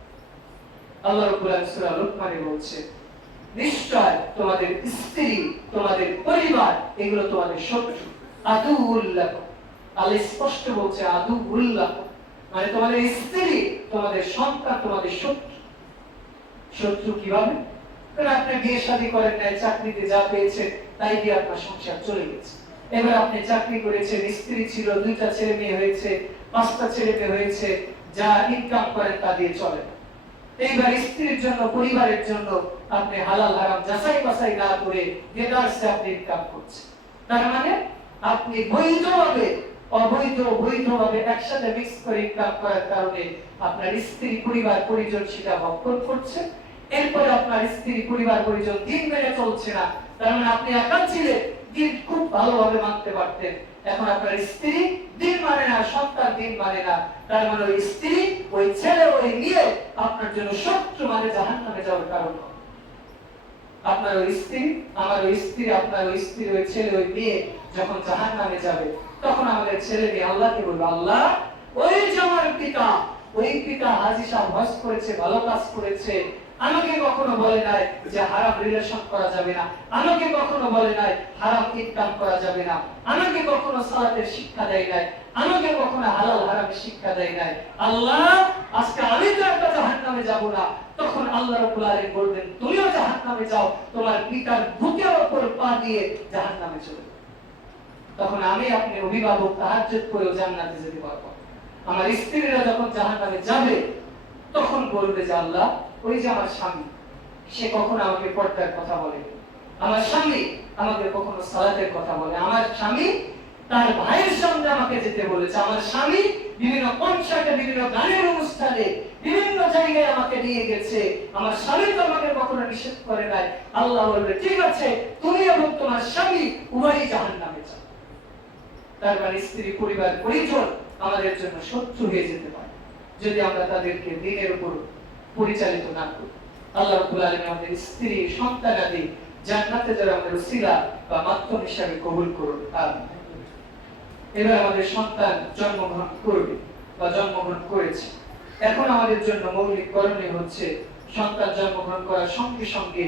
আল্লাহ রাব্বুল আলামিন সূরা লুকমানে বলছে, নিশ্চয় তোমাদের স্ত্রী, তোমাদের পরিবার, এগুলো তোমাদের শত্রু। আদুউল্লাহ, আল্লাহ স্পষ্ট বলছে আদুউল্লাহ, মানে তোমাদের স্ত্রী, তোমাদের সন্তান, তোমাদের শত্রু। শত্রু কিভাবে? কারণ আপনি বিয়ে শাদী করেন নাই, চাকরিতে যা পেয়েছেন তাই দিয়ে আপনার সংসার চলে গেছে। এবার আপনি চাকরি করেছেন, স্ত্রী ছিল, 2টা ছেলে মেয়ে হয়েছে, 5টা ছেলে মেয়ে হয়েছে, যা ইনকাম করেন তা দিয়ে চলে না। এইবার স্ত্রীর জন্য, পরিবারের জন্য আপনি হালাল হারাম যাচাই বাছাই না করে দেদারসে আপনি ইনকাম করছেন। তার মানে আপনি বৈধভাবে অবৈধ, বৈধভাবে একসাথে মিক্স করে ইনকাম করার কারণে আপনার স্ত্রী, পরিবার, পরিজন সেটা ভক্ষণ করছে। এরপরে আপনার স্ত্রী, পরিবার, পরিজন দিন মেনে চলছে না। তার মানে আপনি একা ছিলেন, দিন খুব ভালোভাবে মানতে পারতেন, এখন আপনার স্ত্রী দিন মানে না, সন্তান দিন মানে না। তার মানে ওই স্ত্রী, ওই ছেলে, ওই মেয়ে আপনার জন্য শত্রু, মানে জাহান্নামে যাওয়ার কারণ। আপনার ওই স্ত্রী, আমার ওই স্ত্রী, আপনার ওই স্ত্রী, ওই ছেলে, ওই মেয়ে যখন জাহান্নামে যাবে, তখন আমাদের ছেলে মেয়ে আল্লাহকে বলবে, আল্লাহ ওই যে আমার পিতা, ওই পিতা হাজী সাহেব হজ করেছে, ভালো কাজ করেছে, আমাকে কখনো বলে নাই যে হারাম রিলেশন করা যাবে না, আমাকে কখনো বলে নাই হারাম ইনকাম করা যাবে না, আমাকে কখনো সালাতের শিক্ষা দেয় নাই, আমাকে কখনো হালাল হারামের শিক্ষা দেয় নাই। আল্লাহ আজকে আমি তো একটা জাহান্নামে যাব না। তখন আল্লাহ রাব্বুল আলামিন বলবেন, তুমিও জাহান্নামে যাও, তোমার পিতার বুকের উপর পা দিয়ে জাহান্নামে চলে যাও। তখন আমি আপনি অভিভাবক তাহাজ্জুদ করেও জান্নাতে যেতে পারবো। আমার স্ত্রীরা যখন জাহান্নামে যাবে, তখন বলবে যে আল্লাহ ওই যে আমার স্বামী, সে কখনো আমাকে পর্দার কথা বলে, আমার স্বামী আমাকে কখনো সালাতের কথা বলে, আমার স্বামী তার ভাইয়ের সামনে আমাকে যেতে বলেছে, আমার স্বামী বিভিন্ন কনসার্টে, বিভিন্ন গানের অনুষ্ঠানে, বিভিন্ন জায়গায় আমাকে নিয়ে গেছে, আমার স্বামী তো আমাকে কখনো নিষেধ করে নাই। আল্লাহ বলবে, ঠিক আছে, তুমি এবং তোমার স্বামী উভয়ই জাহান্নামে যাও। তার মানে স্ত্রী, পরিবার, পরিজন আমাদের জন্য শত্রু হয়ে যেতে পারে যদি আমরা তাদেরকে দ্বীনের উপর পরিচালিত না করি। আল্লাহ রাব্বুল আলামিন আমাদের স্ত্রী, সন্তানাদি জান্নাতে যারা আমাদের উসিলা বা মাধ্যম হিসাবে কবুল করুন। আমিন। এবার আমাদের সন্তান জন্মগ্রহণ করবে বা জন্মগ্রহণ করেছে, এখন আমাদের জন্য মৌলিক করণীয় হচ্ছে সন্তান জন্মগ্রহণ করার সঙ্গে সঙ্গে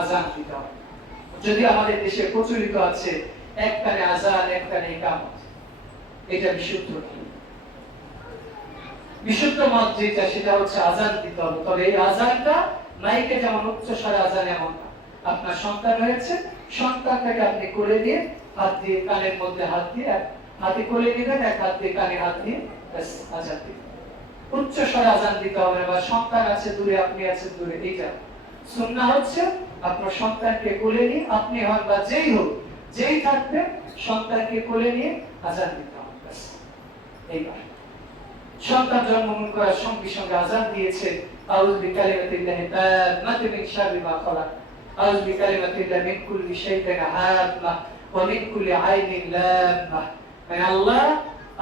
আযান দিতে হবে। যদি আমাদের দেশে প্রচলিত আছে এক কানে আযান, এক কানে ইকামত, এটা বিশুদ্ধ নয়। বিশুদ্ধ মত যেটা, সেটা হচ্ছে আযান দিতে হবে। তবে এই আযানটা মাইকে যেমন উচ্চ স্বরে আযান এমন না। আপনার সন্তান হয়েছে, সন্তানটাকে আপনি কোলে দিয়ে, হাত দিয়ে কানের মধ্যে হাত দিয়ে, হাতে কোলে নেবেন, এক হাত দিয়ে কানে হাত দিয়ে আযান দিবেন। উচ্চ স্বরে আযান দিতে হবে না। বা সন্তান আছে দূরে, আপনি আছেন দূরে, এইটা সুন্নাহ হচ্ছে আপনার সন্তানকে কোলে নিয়ে, আপনি হন বা যেই হোক, যেই থাকবে, সন্তানকে কোলে নিয়ে আযান দিতে হবে। এইবার সন্তান জন্মগ্রহণ করার সঙ্গে সঙ্গে আযান দিয়েছে, আউযু বিকালিমাতিল্লাহি তাম্মাতি মিন শাররি মা খালাক, আউযু বিকালিমাতিল্লাহি মিন কুল্লি শাইতানিন হাম্মাহ ওয়া মিন কুল্লি আইনিন লাম্মাহ। মানে আল্লাহ,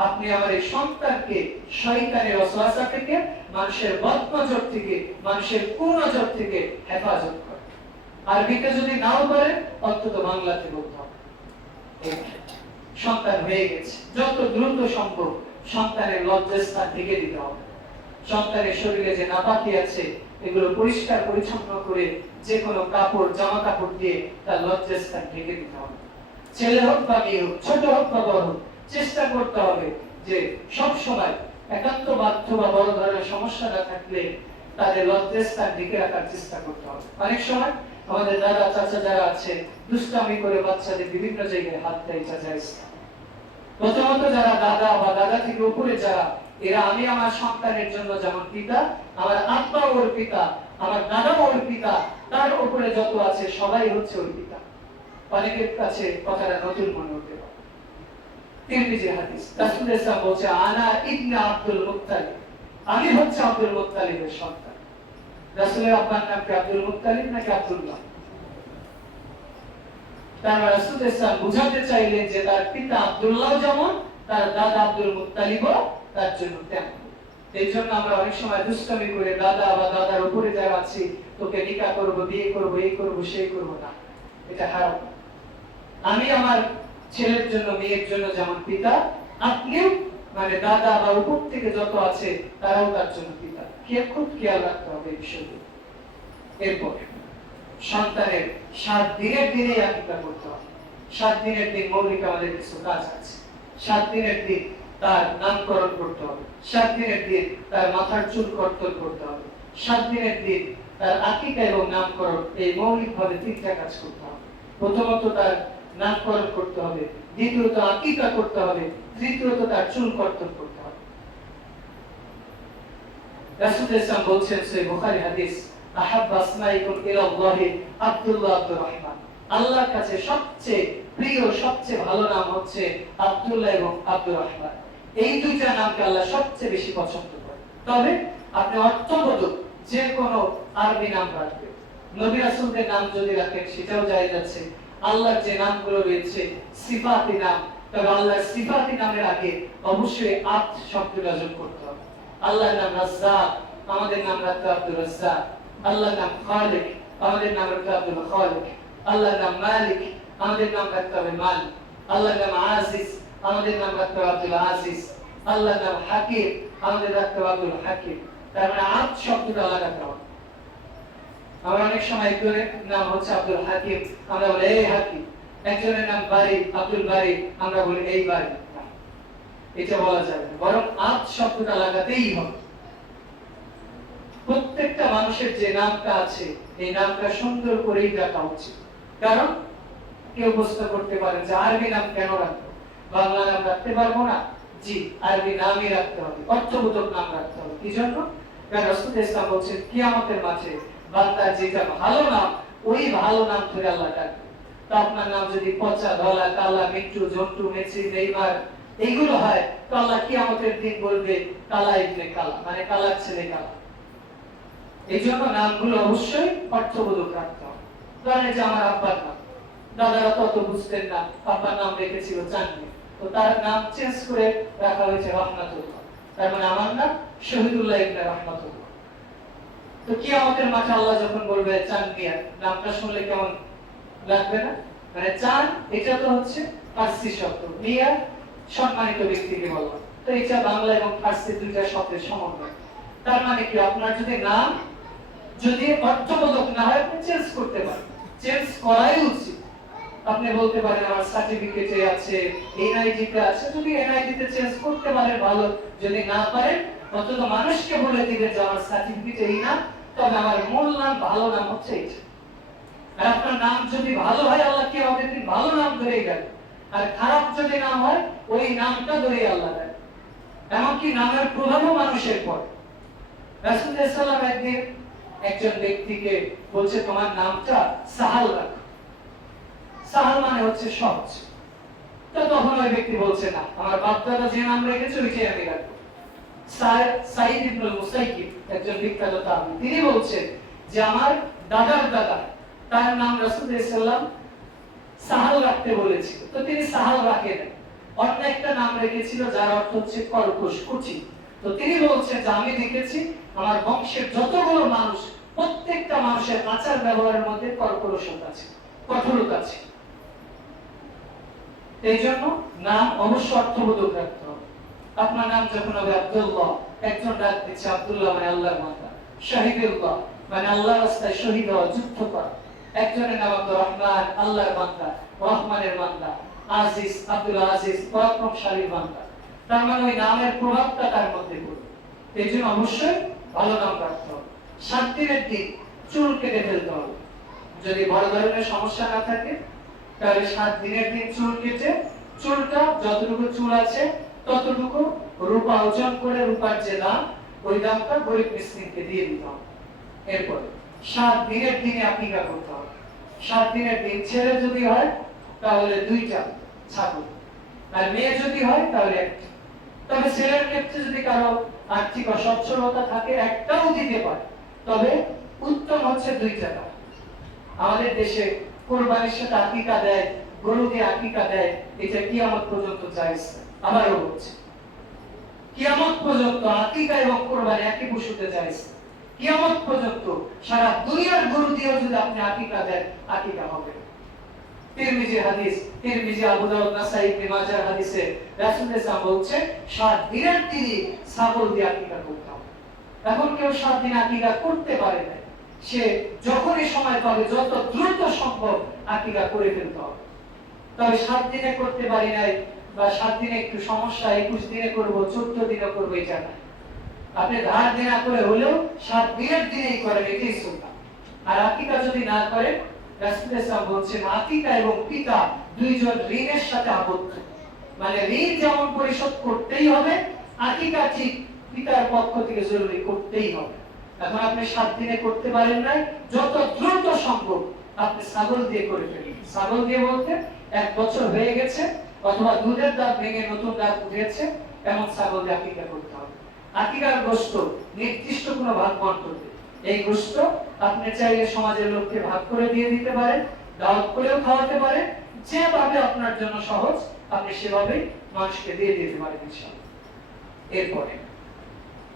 আপনি আমার এই সন্তানকে শয়তানের ওয়াসওয়াসা থেকে, মানুষের বদনজর থেকে, মানুষের কুনজর থেকে হেফাজত করেন। আরবিতে যদি নাও পারেন, অন্তত বাংলাতে বলতে হবে। সন্তান হয়ে গেছে, যত দ্রুত সম্ভব সন্তানের লজ্জাস্থান ঢেকে দিতে হবে। সন্তানের শরীরে যে নাপাকি আছে, এগুলো পরিষ্কার পরিচ্ছন্ন করে যে কোনো কাপড়, জামা কাপড় দিয়ে তার লজ্জাস্থান ঢেকে দিতে হবে। ছেলে হোক বা মেয়ে হোক, ছোট হোক বা বড় হোক, চেষ্টা করতে হবে যে সব সময় একান্ত বাধ্য বা বড় ধরনের সমস্যা না থাকলে তাদের লজ্জাস্থান ঢেকে রাখার চেষ্টা করতে হবে। অনেক সময় আমাদের দাদা চাচা যারা আছে, দুষ্টামি করে বাচ্চাদের বিভিন্ন জায়গায় হাত দেয়, চাচা ইসলাম। প্রথমত যারা দাদা বা দাদা থেকে উপরে যারা, এরা আমি আমার সন্তানের জন্য যেমন পিতা, আমার আব্বা ওর পিতা, আমার দাদা ওর পিতা, তার উপরে যত আছে সবাই হচ্ছে ওর পিতা। অনেকের কাছে কথাটা নতুন মনে হতে পারে। তিরমিজি হাদিস, রাসূল ইসলাম বলছে, আনা ইবনে আব্দুল মুত্তালিব, আমি হচ্ছে আব্দুল মুত্তালিবের সন্তান। রাসূলের আব্বার নাম কি আব্দুল মুত্তালিব নাকি আব্দুল্লাহ? তার রাসূল ইসলাম বুঝাতে চাইলেন যে তার পিতা আব্দুল্লাহ যেমন, তার দাদা আব্দুল মুত্তালিবও তার জন্য তেমন। এই জন্য আমরা অনেক সময় দুষ্টামি করে দাদা বা দাদার উপরে যারা আছি, তোকে নিকাহ করব, বিয়ে করব, এই করব, সেই করব না, এটা হারাম। আমি আমার ছেলের জন্য, মেয়ের জন্য যেমন পিতা, আপনিও মানে দাদা বা উপর থেকে যত আছে তারাও তার জন্য পিতা। খুব খেয়াল রাখতে হবে এই বিষয়গুলো। এরপর সন্তানের 7 দিনের দিনে আকিকা করতে হবে। 7 দিনের দিন মৌলিক আমাদের কিছু কাজ আছে। 7 দিনের দিন তার নামকরণ করতে হবে। 7 দিনের দিন তার মাথার চুল কর্তন করতে হবে। 7 দিনের দিন তার আকিকা এবং নামকরণ, এই মৌলিকভাবে 3টা কাজ করতে হবে। প্রথমত তার নামকরণ করতে হবে, দ্বিতীয়ত আকিকা করতে হবে, তৃতীয়ত তার চুল কর্তন করতে হবে। রাসূল ইসলাম বলছেন, সহিহ বুখারী হাদিস, আহাব্বু আসমাইকুম ইলাল্লাহি আব্দুল্লাহ আব্দুর রহমান, আল্লাহর কাছে সবচেয়ে প্রিয়, সবচেয়ে ভালো নাম হচ্ছে আব্দুল্লাহ এবং আব্দুর রহমান। এই দুইটা নামকে আল্লাহ সবচেয়ে বেশি পছন্দ করেন। তবে আপনি অর্থবোধক যে কোনো আরবি নাম রাখবেন। নবী রাসূলদের নাম যদি রাখেন সেটাও জায়েজ আছে। আল্লাহর যে নামগুলো রয়েছে সিফাতি নাম, তবে আল্লাহর সিফাতি নামের আগে অবশ্যই আত শব্দটা যোগ করতে হবে। আল্লাহর নাম রাজ্জাক, আমাদের নাম রাখতে আব্দুর রাজ্জাক। আল্লাহর নাম খালিক, আমাদের নাম রাখতে আব্দুল খালিক। আল্লাহর নাম মালিক, আমাদের নাম রাখতে হবে মালিক। আল্লাহর নাম আজিজ, আমাদের নাম রাখতে হবে আব্দুল আজিজ। আল্লাহর নাম হাকিম, আমাদের রাখতে হবে আব্দুল হাকিম। তার মানে আদ শব্দটা লাগাতে হবে। আমরা অনেক সময় একজনের নাম হচ্ছে আব্দুল হাকিম, আমরা বলি এই হাকিম। একজনের নাম বারি, আব্দুল বারি, আমরা বলি এই বারি। এটা বলা যাবে না, বরং আদ শব্দটা লাগাতেই হবে। প্রত্যেকটা মানুষের যে নামটা আছে এই নামটা সুন্দর করেই রাখা উচিত। কারণ কেউ প্রশ্ন করতে পারে যে আরবি নাম কেন রাখবো, বাংলা নাম রাখতে পারবো না? জি, আরবি নামই রাখতে হবে, অর্থবোধক নাম রাখতে হবে। কি জন্য? কারণ রাসূল ইসলাম বলছেন কিয়ামতের মাঠে বান্দার যেটা ভালো নাম, ওই ভালো নাম ধরে আল্লাহ ডাকবে। তো আপনার নাম যদি পচা, ধলা, কালা, মিট্টু, জন্টু, মেছি, নেইমার এইগুলো হয়, তো আল্লাহ কিয়ামতের দিন বলবে কালা ইবনে কালা, মানে কালার ছেলে কালা। এই জন্য নামগুলো অবশ্যই অর্থবোধক রাখতে হবে। ধরেন যে আমার আব্বার নাম, দাদারা তত বুঝতেন না, আব্বার নাম রেখেছিল চাঁদনি, তো তার নাম চেঞ্জ করে রাখা হয়েছে রহমাতুল্লাহ। তার মানে আমার নাম শহীদুল্লাহ ইবনে রহমাতুল্লাহ। তো কিয়ামতের মাঠে আল্লাহ যখন বলবে চাঁদনিয়া, নামটা শুনলে কেমন লাগবে না? মানে চাঁদ এটা তো হচ্ছে ফার্সি শব্দ, মিয়া সম্মানিত ব্যক্তিকে বলা, তো এটা বাংলা এবং ফার্সি দুইটা শব্দের সমন্বয়। তার মানে কি, আপনার যদি নাম যদি অর্থবোধক না হয় আপনি চেঞ্জ করতে পারেন, চেঞ্জ করাই উচিত। আপনি বলতে পারেন আমার সার্টিফিকেটে আছে, এনআইডি তে আছে, যদি এনআইডি তে চেঞ্জ করতে পারেন ভালো, যদি না পারেন অন্তত মানুষকে বলে দিবেন যে আমার সার্টিফিকেটে এই নাম, তবে আমার মূল নাম ভালো নাম হচ্ছে এইটা। আর আপনার নাম যদি ভালো হয় আল্লাহ কি আমাদের দিন ভালো নাম ধরেই দেন, আর খারাপ যদি নাম হয় ওই নামটা ধরেই আল্লাহ দেন। এমনকি নামের প্রভাবও মানুষের পড়ে। রাসূল সাল্লাল্লাহু আলাইহি ওয়াসাল্লাম একদিন একজন ব্যক্তিকে বলছে তোমার নামটা সাহাল রাখো। সাহাল মানে হচ্ছে সহজ। তো তখন ওই ব্যক্তি বলছে না, আমার বাপ দাদা যে নাম রেখেছে ওইটাই আমি রাখবো। সাঈদ ইবনে মুসাইয়িব একজন বিখ্যাত তাবী, তিনি বলছেন যে আমার দাদার দাদা, তার নাম রাসূল সাল্লাল্লাহু আলাইহি ওয়াসাল্লাম সাহাল রাখতে বলেছিল, তো তিনি সাহাল রাখেন। অন্য একটা নাম রেখেছিল যার অর্থ হচ্ছে কর্কশ, কঠিন। তো তিনি বলছেন যে আমি দেখেছি আমার বংশের যতগুলো মানুষ, প্রত্যেকটা মানুষের আচার ব্যবহারের মধ্যে কর্কশতা আছে, কঠোরতা আছে। এই জন্য নাম অবশ্য অর্থবোধক রাখতে হবে। আপনার নাম যখন হবে আব্দুল্লাহ, একজন ডাক দিচ্ছে আব্দুল্লাহ মানে আল্লাহর বান্দা, শহীদুল্লাহ মানে আল্লাহর রাস্তায় শহীদ হওয়া, যুদ্ধ করা। একজনের নাম আব্দুর রহমান, আল্লাহর বান্দা, রহমানের বান্দা। আজিজ, আব্দুল আজিজ, পরাক্রমশালীর বান্দা। তার মানে ওই নামের প্রভাবটা তার মধ্যে পড়বে। এই জন্য অবশ্যই ভালো নাম রাখতে হবে। 7 দিনের দিন চুল কেটে ফেলতে হবে। যদি বড় ধরনের সমস্যা না থাকে তাহলে 7 দিনের দিন চুল কেটে, চুলটা যতটুকু চুল আছে ততটুকু রূপা ওজন করে, রূপার যে দাম ওই দামটা গরিব মিসকিনকে দিয়ে দিতে হবে। এরপরে 7 দিনের দিনে আকিকা করতে হবে। 7 দিনের দিন ছেলে যদি হয় তাহলে 2টা ছাগল, আর মেয়ে যদি হয় তাহলে 1টা। তবে ছেলের ক্ষেত্রে যদি কারো আর্থিক অসচ্ছলতা থাকে একটাও দিতে পারে, তবে উত্তম হচ্ছে 2টা। আমাদের দেশে কুরবানির সাথে আকিকা দেয়, গরু দিয়ে আকিকা দেয়, এটা কিয়ামত পর্যন্ত জায়েজ। আবারও বলছি, কিয়ামত পর্যন্ত আকিকা এবং কুরবানি একই পশুতে জায়েজ। কিয়ামত পর্যন্ত সারা দুনিয়ার গরু দিয়ে যদি আপনি আকিকা দেন, আকিকা হবে। তিরমিজি হাদিস, তিরমিজি, আবু দাউদ, নাসাই, ইবনে মাজাহ হাদিসে রাসূল সাল্লাল্লাহু আলাইহি ওয়াসাল্লাম বলছেন 7 দিনের দিনই ছাগল দিয়ে আকিকা করতে হবে। এখন কেউ 7 দিন আকিকা করতে পারে না, সে যখনই সময় পাবে যত দ্রুত সম্ভব আকিকা করে ফেলতে হবে। তবে 7 দিনে করতে পারি নাই বা 7 দিনে একটু সমস্যা, 21 দিনে করব, 14 দিনে করব, এটা না। আপনি ধার দেনা করে হলেও 7 দিনের দিনেই করেন, এটাই সুন্নাহ। আর আকিকা যদি না করেন, রাসূল সাল্লাল্লাহু আলাইহি ওয়াসাল্লাম বলছেন আকিকা এবং পিতা দুইজন ঋণের সাথে আবদ্ধ। মানে ঋণ যেমন পরিশোধ করতেই হবে, আকিকা ঠিক পিতার পক্ষ থেকে জরুরি করতেই হবে। এখন আপনি 7 দিনে করতে পারেন নাই, যত দ্রুত সম্ভব আপনি ছাগল দিয়ে করে ফেলুন। ছাগল দিয়ে বলতে 1 বছর হয়ে গেছে অথবা দুধের দাঁত ভেঙে নতুন দাঁত উঠেছে, এমন ছাগল দিয়ে আকিকা করতে হবে। আকিকার গোশত নির্দিষ্ট কোনো ভাগ বন্টন, এই গোশত আপনি চাইলে সমাজের লোককে ভাগ করে দিয়ে দিতে পারেন, দাওয়াত করেও খাওয়াতে পারেন, যেভাবে আপনার জন্য সহজ আপনি সেভাবেই মানুষকে দিয়ে দিতে পারেন ইনশাআল্লাহ। এরপরে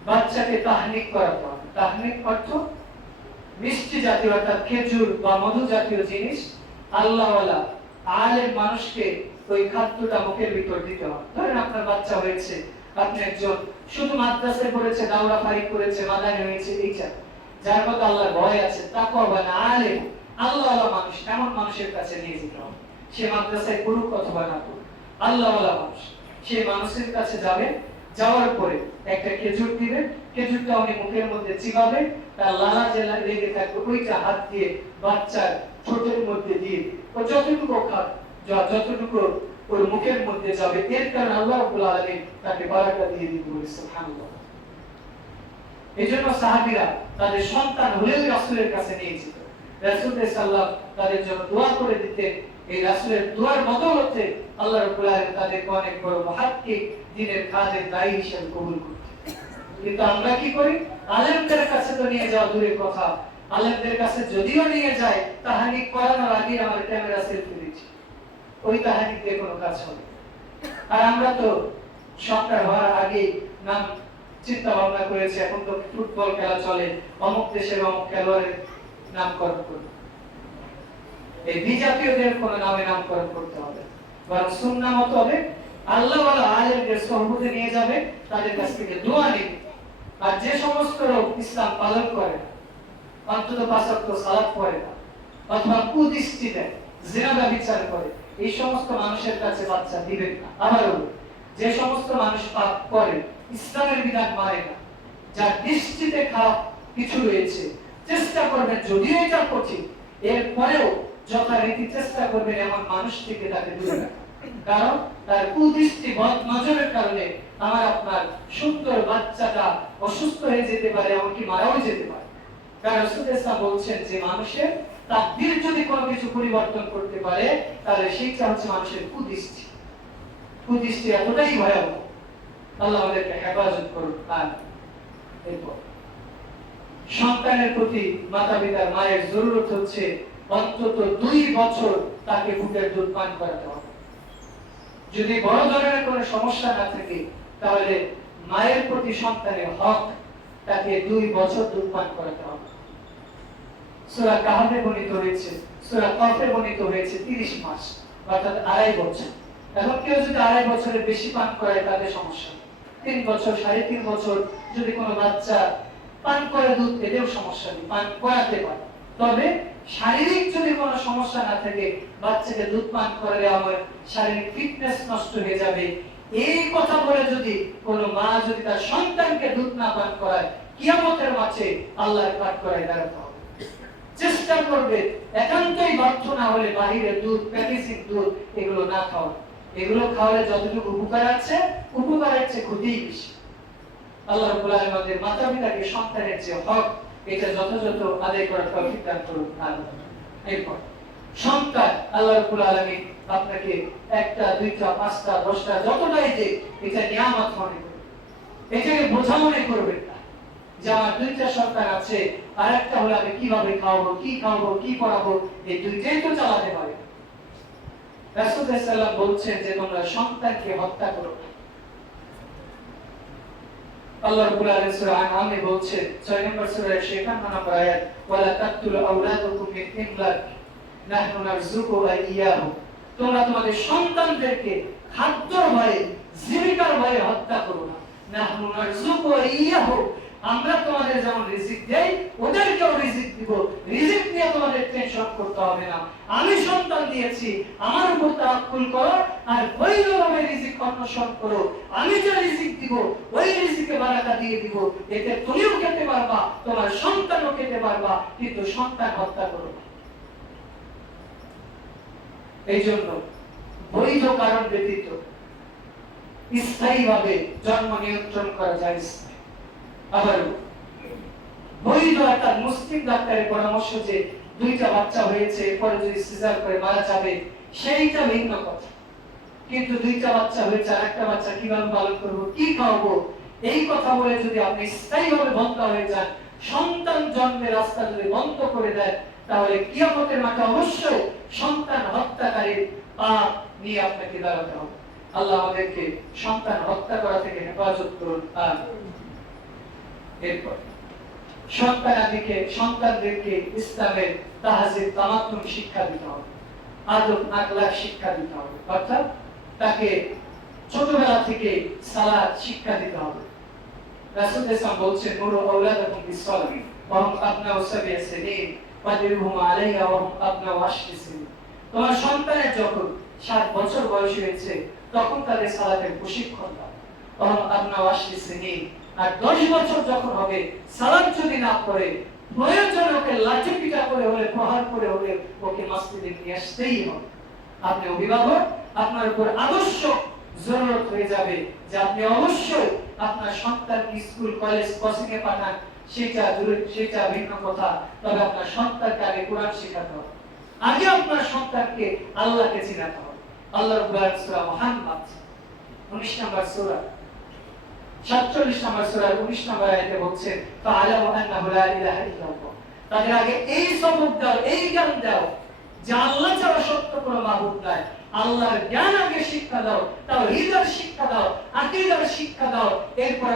বাচ্চাকে তাহনিক করাতে হবে। তাহনিক অর্থ মিষ্টি জাতীয় অর্থাৎ খেজুর বা মধু জাতীয় জিনিস আল্লাহওয়ালা আলেম মানুষকে ওই খাদ্যটা মুখের ভিতর দিতে হবে। ধরেন আপনার বাচ্চা হয়েছে, আপনি একজন শুধু মাদ্রাসায় পড়েছে, দাওরা ফারিক করেছে, মাদানি হয়েছে, এইটা যার মধ্যে আল্লাহর ভয় আছে, তাকওয়া বানা আলেম আল্লাহওয়ালা মানুষ, এমন মানুষের কাছে নিয়ে যেতে হবে। সে মাদ্রাসায় পড়ুক অথবা না পড়ুক, আল্লাহওয়ালা মানুষ, সেই মানুষের কাছে যাবে। যাওয়ার পরে একটা খেজুর দিবে, খেজুরটা উনি মুখের মধ্যে চিবাবে, তার লালা জেলা লেগে থাকবে, ওইটা হাত দিয়ে বাচ্চার ঠোঁটের মধ্যে দিয়ে ও যতটুকু খাক, যতটুকু ওর মুখের মধ্যে যাবে, এর কারণে আল্লাহ রাব্বুল আলামিন তাকে বারাকা দিয়ে দিবেন। সুবহানাল্লাহ। এইজন্য সাহাবীরা তাদের সন্তান হলেও রাসূলের কাছে নিয়ে যেত। রাসূল সাল্লাল্লাহু তাদের জন্য দোয়া করে দিতেন। এই রাসূলের দোয়ার বদৌলতে আল্লাহ রাব্বুল আলামিন তাদেরকে অনেক বড় মুহাক্কিক দ্বীনের কাজের দায়ী হিসেবে কবুল করতেন। কিন্তু আমরা কি করি? আলেমদের কাছে তো নিয়ে যাওয়া দূরের কথা, আলেমদের কাছে যদিও নিয়ে যায়, তাহানি করানোর আগে আমার ক্যামেরা সেলফি দিচ্ছি, ওই তাহানি দিয়ে কোনো কাজ হবে। আর আমরা তো সরকার হওয়ার আগে নাম চিন্তা ভাবনা করেছি, এখন তো ফুটবল খেলা চলে, অমুক দেশের অমুক খেলোয়াড়ের নামকরণ করবে। এই বিজাতীয়দের কোন নামে নামকরণ করতে হবে, বরং সুন্নাহ মত হবে আল্লাহ ওয়ালা আলেমদের সহবতে নিয়ে যাবে, তাদের কাছ থেকে দোয়া নেবে। আর যে সমস্ত লোক ইসলাম পালন করে না, অন্তত ৫ ওয়াক্ত সালাত পড়ে না, অথবা কুদৃষ্টি দেয়, জিনা ব্যভিচার করে, এই সমস্ত মানুষের কাছে বাচ্চা দিবেন না। আবারও যে সমস্ত মানুষ পাপ করে, ইসলামের বিধান মানে না, যার দৃষ্টিতে খারাপ কিছু রয়েছে, চেষ্টা করবেন, যদিও এটা কঠিন, এরপরেও যথারীতি চেষ্টা করবেন এমন মানুষ থেকে তাকে দূরে রাখা। কারণ তার কুদৃষ্টি নজরের কারণে আমার আপনার সুন্দর বাচ্চাটা অসুস্থ হয়ে যেতে পারে, এমনকি মারাও যেতে পারে। কারণ রাসূল বলছেন যে মানুষের তাকদীর যদি কোনো কিছু পরিবর্তন করতে পারে, তাহলে সেইটা হচ্ছে মানুষের কুদৃষ্টি। কুদৃষ্টি এতটাই ভয়াবহ, আল্লাহ আমাদেরকে হেফাজত করুন। আর এরপর সন্তানের প্রতি মাতা পিতার মায়ের জরুরত হচ্ছে অন্তত 2 বছর তাকে বুকের দুধ পান করাতে হবে। যদি বড় ধরনের কোনো সমস্যা না থাকে, তাহলে মায়ের প্রতি সন্তানের হক, তাকে 2 বছর দুধ পান করাতে হবে। সূরা কাহফে বর্ণিত হয়েছে, সূরা কফে বর্ণিত হয়েছে 30 মাস, অর্থাৎ 2.5 বছর। এখন কেউ যদি 2.5 বছরের বেশি পান করায়, তাদের সমস্যা। 3 বছর, 3.5 বছর যদি কোনো বাচ্চা পান করে দুধ, এতেও সমস্যা নেই, পান করাতে পারে। তবে শারীরিক যদি কোনো সমস্যা না থাকে, বাচ্চাকে দুধ পান করালে আমার শারীরিক ফিটনেস নষ্ট হয়ে যাবে, এই কথা বলে যদি কোনো মা যদি তার সন্তানকে দুধ না পান করায়, কিয়ামতের মাঠে আল্লাহর পাঠ করায় দাঁড়াতে হবে। চেষ্টা করবে একান্তই বাধ্য না হলে বাহিরের দুধ, প্যাকেজিং দুধ এগুলো না খাওয়া। এগুলো খাওয়ালে যতটুকু উপকার আছে, উপকারের চেয়ে ক্ষতিই বেশি। আল্লাহ রাব্বুল আলামিন আমাদের মাতা-পিতাকে সন্তানের যে হক, এটা যথাযথ আদায় করার তৌফিক দান করুন। এরপর সন্তান আল্লাহ রাব্বুল আলামিন আপনাকে 1টা 2টা 5টা 10টা যতটাই যে, এটা নিয়ামত মনে করবেন, এটাকে বোঝা মনে করবেন না যে আমার 2টা সন্তান আছে, আর একটা হলে আমি কিভাবে খাওয়াবো, কি খাওয়াবো, কি পড়াবো, এই 2টাই তো চালাতে পারি। রাসূল সাল্লাল্লাহু আলাইহি ওয়াসাল্লাম বলছেন যে তোমরা সন্তানকে হত্যা করো না। আল্লাহ রাব্বুল আলামিন সূরা আন-নামে বলছেন 6 নম্বর সূরা 51 নম্বর আয়াত, ওয়ালা তাকতুলু আওলাদাকুম মিন ইমলাক নাহনু নারযুকু ওয়া ইয়াহুম, তোমরা তোমাদের সন্তানদেরকে খাদ্যর ভয়ে, জীবিকার ভয়ে হত্যা করো না। নাহনু নারযুকু ওয়া ইয়াহুম, আমরা তোমাদের যেমন রিজিক দেই, ওদেরকেও রিজিক দিব, রিজিক নিয়ে তোমাদের টেনশন করতে হবে না। আমি সন্তান দিয়েছি, আমার উপর তাওয়াক্কুল করো, আর ওইভাবে রিজিক অন্বেষণ করো। আমি যে রিজিক দিব, ওই রিজিকে বারাকা দিয়ে দিব, এতে তুমিও খেতে পারবা, তোমার সন্তানও খেতে পারবা, কিন্তু সন্তান হত্যা করো না। এই জন্য বৈধ কারণ ব্যতীত স্থায়ীভাবে জন্ম নিয়ন্ত্রণ করা যায়। আবার বৈধ একটা মুসলিম ডাক্তারের পরামর্শ যে 2টা বাচ্চা হয়েছে, এরপরে যদি সিজার করে মারা যাবে, সেইটা ভিন্ন কথা। কিন্তু 2টা বাচ্চা হয়েছে, আর একটা বাচ্চা কিভাবে পালন করবো, কি খাওয়াবো, এই কথা বলে যদি আপনি স্থায়ীভাবে বন্ধ হয়ে যান, সন্তান জন্মের রাস্তা যদি বন্ধ করে দেন, তাহলে কিয়ামতের মাঠে অবশ্যই সন্তান হত্যাকারীর পাপ নিয়ে আপনাকে দাঁড়াতে হবে। আল্লাহ আমাদেরকে সন্তান হত্যা করা থেকে হেফাজত করুন। এরপর সন্তানদেরকে ইসলামের তাহজিব তামাত্তুন শিক্ষা দিতে হবে, আদব আখলাক শিক্ষা দিতে হবে, অর্থাৎ তাকে ছোটবেলা থেকে সালাত শিক্ষা দিতে হবে। রাসূল সাল্লাল্লাহু বলছেন, মুরু আওলাদাকুম বিসসালাহ ওয়া হুম আবনাউ সাব'i সিনিন ওয়াদরিবহুম আলাইহা ওয়া হুম আবনাউ 10 সিনিন। তোমার সন্তানের যখন 7 বছর বয়স হয়েছে তখন তাদের সালাতের প্রশিক্ষণ দাও, ওয়া হুম আবনাউ 10 সিনিন। আর 10 বছর যখন হবে সালাত যদি না পড়ে প্রয়োজন ওকে লাঠি পিটা করে হলে প্রহার করে হলে ওকে মসজিদে নিয়ে আসতেই হবে। আপনি অভিভাবক, আপনার উপর আবশ্যক জরুরত হয়ে যাবে যে আপনি অবশ্যই আপনার সন্তানকে স্কুল কলেজ কোচিং এ পাঠান, সেটা ভিন্ন কথা, তবে আপনার সন্তানকে আগে কোরআন শেখাতে হবে, আগে আপনার সন্তানকে আল্লাহকে চিনাতে হবে। আল্লাহর কোরআন সূরা মুহাম্মদ 19 নম্বর সূরা 47 নম্বর সূরার 19 নম্বর আয়াতে বলছে, ফাআলামু আন্নাহু লা ইলাহা ইল্লাল্লাহ। তাদের আগে এই সবক দাও, এই জ্ঞান দাও যে আল্লাহ ছাড়া সত্য কোনো মাবুদ নাই। আল্লাহর জ্ঞান আগে শিক্ষা দাও, তাওহীদের শিক্ষা দাও, আকীদার শিক্ষা দাও, এরপর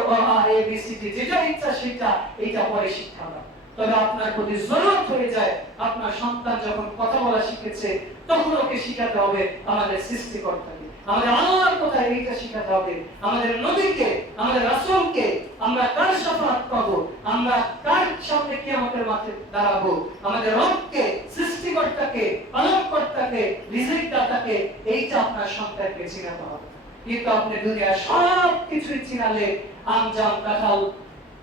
এবিসিডি যেটা ইচ্ছা সেটা এটা পরে শিক্ষা দাও। তবে আপনার প্রতি জরুরত হয়ে যায় আপনার সন্তান যখন কথা বলা শিখেছে তখন ওকে শিখাতে হবে আমাদের সৃষ্টিকর্তাকে, আমাদের আল্লাহর কথা এইটা শিখাতে হবে, আমাদের নবীকে, আমাদের রাসূলকে, আমরা কার শাফাআত পাবো, আমরা কার সামনে কিয়ামতের মাঠে দাঁড়াবো, আমাদের রবকে, সৃষ্টিকর্তাকে, পালনকর্তাকে, রিজিক দাতাকে, এইটা আপনার সন্তানকে চিনাতে হবে। কিন্তু আপনি দুনিয়ার সব কিছুই চিনালে, আমজাম কাঁঠাল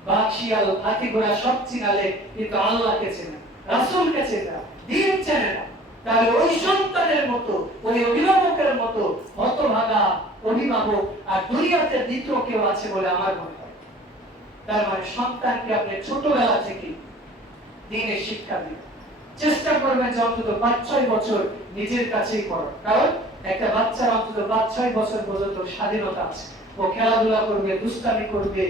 বাকশিয়াল হাতি ঘোড়া সব চিনালে কিন্তু আল্লাহকে চেনে না, রাসূলকে চেনে না, দ্বীন চেনে না, তাহলে ওই সন্তানের মতো, ওই অভিভাবকের মতো হতভাগা অভিভাবক আর দুনিয়াতে দ্বিতীয় কেউ আছে বলে আমার মনে হয়। তার মানে সন্তানকে আপনি ছোটবেলা থেকে দ্বীনের শিক্ষা দিন, চেষ্টা করবেন যে অন্তত 5-6 বছর নিজের কাছেই করার, কারণ একটা বাচ্চার অন্তত 5-6 বছর পর্যন্ত স্বাধীনতা আছে, ও খেলাধুলা করবে, দুষ্টামি করবে,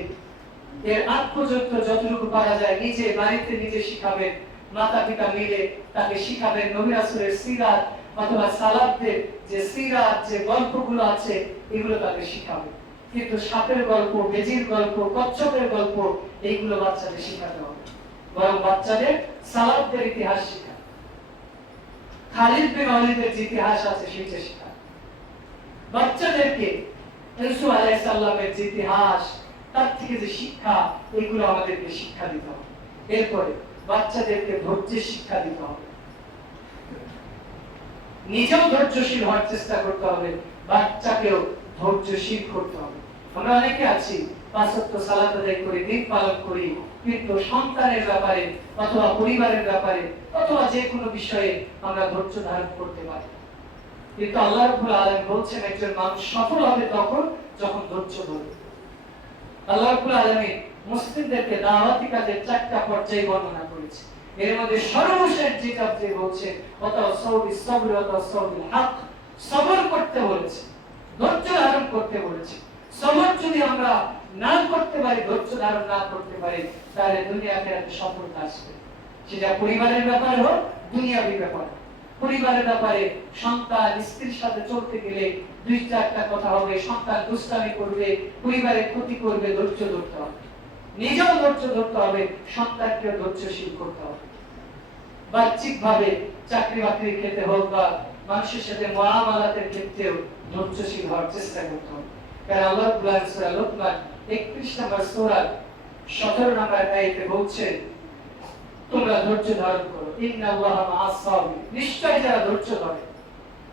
এর আগ পর্যন্ত যতটুকু পারা যায় নিজে বাড়িতে নিজে শিখাবেন, মাতা পিতা মিলে তাকে শিখাবেন নবী রাসূলের সিরাত অথবা সালাফদের যে সিরাত, যে গল্পগুলো আছে এগুলো তাকে শিখাবেন। কিন্তু সাপের গল্প, বেজির গল্প, কচ্ছপের গল্প এইগুলো বাচ্চাদের শিখাতে হবে, বরং বাচ্চাদের সালাফদের ইতিহাস শেখান, খালিদ বিন ওয়ালিদের যে ইতিহাস আছে সেটা শেখান, বাচ্চাদেরকে ইউসুফ আলাইহিস সালামের যে ইতিহাস, তার থেকে যে শিক্ষা, এগুলো আমাদেরকে শিক্ষা দিতে হবে। এরপরে বাচ্চাদেরকে ধৈর্যের শিক্ষা দিতে হবে, নিজেও ধৈর্যশীল হওয়ার চেষ্টা করতে হবে, বাচ্চাকেও ধৈর্যশীল করতে হবে। আমরা অনেকে আছি 5 ওয়াক্ত সালাত আদায় করি, দিন পালন করি, কিন্তু সন্তানের ব্যাপারে অথবা পরিবারের ব্যাপারে অথবা যে কোনো বিষয়ে আমরা ধৈর্য ধারণ করতে পারি। কিন্তু আল্লাহ রাব্বুল আলামিন বলছেন একজন মানুষ সফল হবে তখন যখন ধৈর্য ধরবে। আল্লাহ রাব্বুল আলামিন মুসলিমদেরকে দাওয়াতি কাজের 4টা পর্যায় বর্ণনা করেছে, এর মধ্যে সর্বশেষ যেটা যে বলছে হক, সবর করতে বলেছে, ধৈর্য ধারণ করতে বলেছে। সবর যদি আমরা না করতে পারি, ধৈর্য ধারণ না করতে পারি, তাহলে দুনিয়াতে একটা সফলতা আসবে, সেটা পরিবারের ব্যাপারে হোক, দুনিয়াবি ব্যাপারে। পরিবারের ব্যাপারে সন্তান স্ত্রীর সাথে চলতে গেলে 2-4টা কথা হবে, সন্তান দুষ্টামি করবে, পরিবারের ক্ষতি করবে, ধৈর্য ধরতে হবে, নিজেও ধৈর্য ধরতে হবে, সন্তানকেও ধৈর্যশীল করতে হবে। বাহ্যিক ভাবে চাকরি বাকরির ক্ষেত্রে হোক বা মানুষের সাথে মুআমালাতের ক্ষেত্রেও ধৈর্যশীল হওয়ার চেষ্টা করতে হবে। কারণ আল্লাহ রাব্বুল সূরা লুকমান 31 নম্বর সূরা 17 নম্বর আয়াতে বলছেন, তোমরা ধৈর্য ধারণ করো, ইন্নাল্লাহা মা'আস সাবিরিন, নিশ্চয় যারা ধৈর্য ধরে,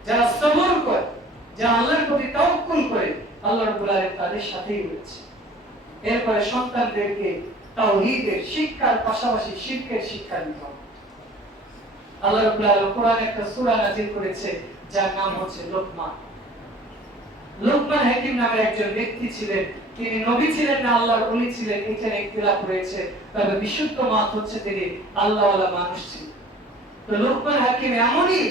যারা সবর করে, যারা আল্লাহর প্রতি তাওয়াক্কুল করে, আল্লাহ রাব্বুল আলামিন তাদের সাথেই রয়েছে। এরপরে সন্তানদেরকে তাওহীদের শিক্ষার পাশাপাশি শিরকের শিক্ষা দিতে হবে। আল্লাহ রাব্বুল আলামিন কোরআনে একটা সূরা নাযিল করেছে যার নাম হচ্ছে লোকমান। লোকমান হাকিম নামের একজন ব্যক্তি ছিলেন, তিনি নবী ছিলেন না আল্লাহর ওলি ছিলেন, এখানে ইখতিলাফ রয়েছে, তবে বিশুদ্ধ মত হচ্ছে তিনি আল্লাহওয়ালা মানুষ ছিলেন। তো লোকমান হাকিম এমনই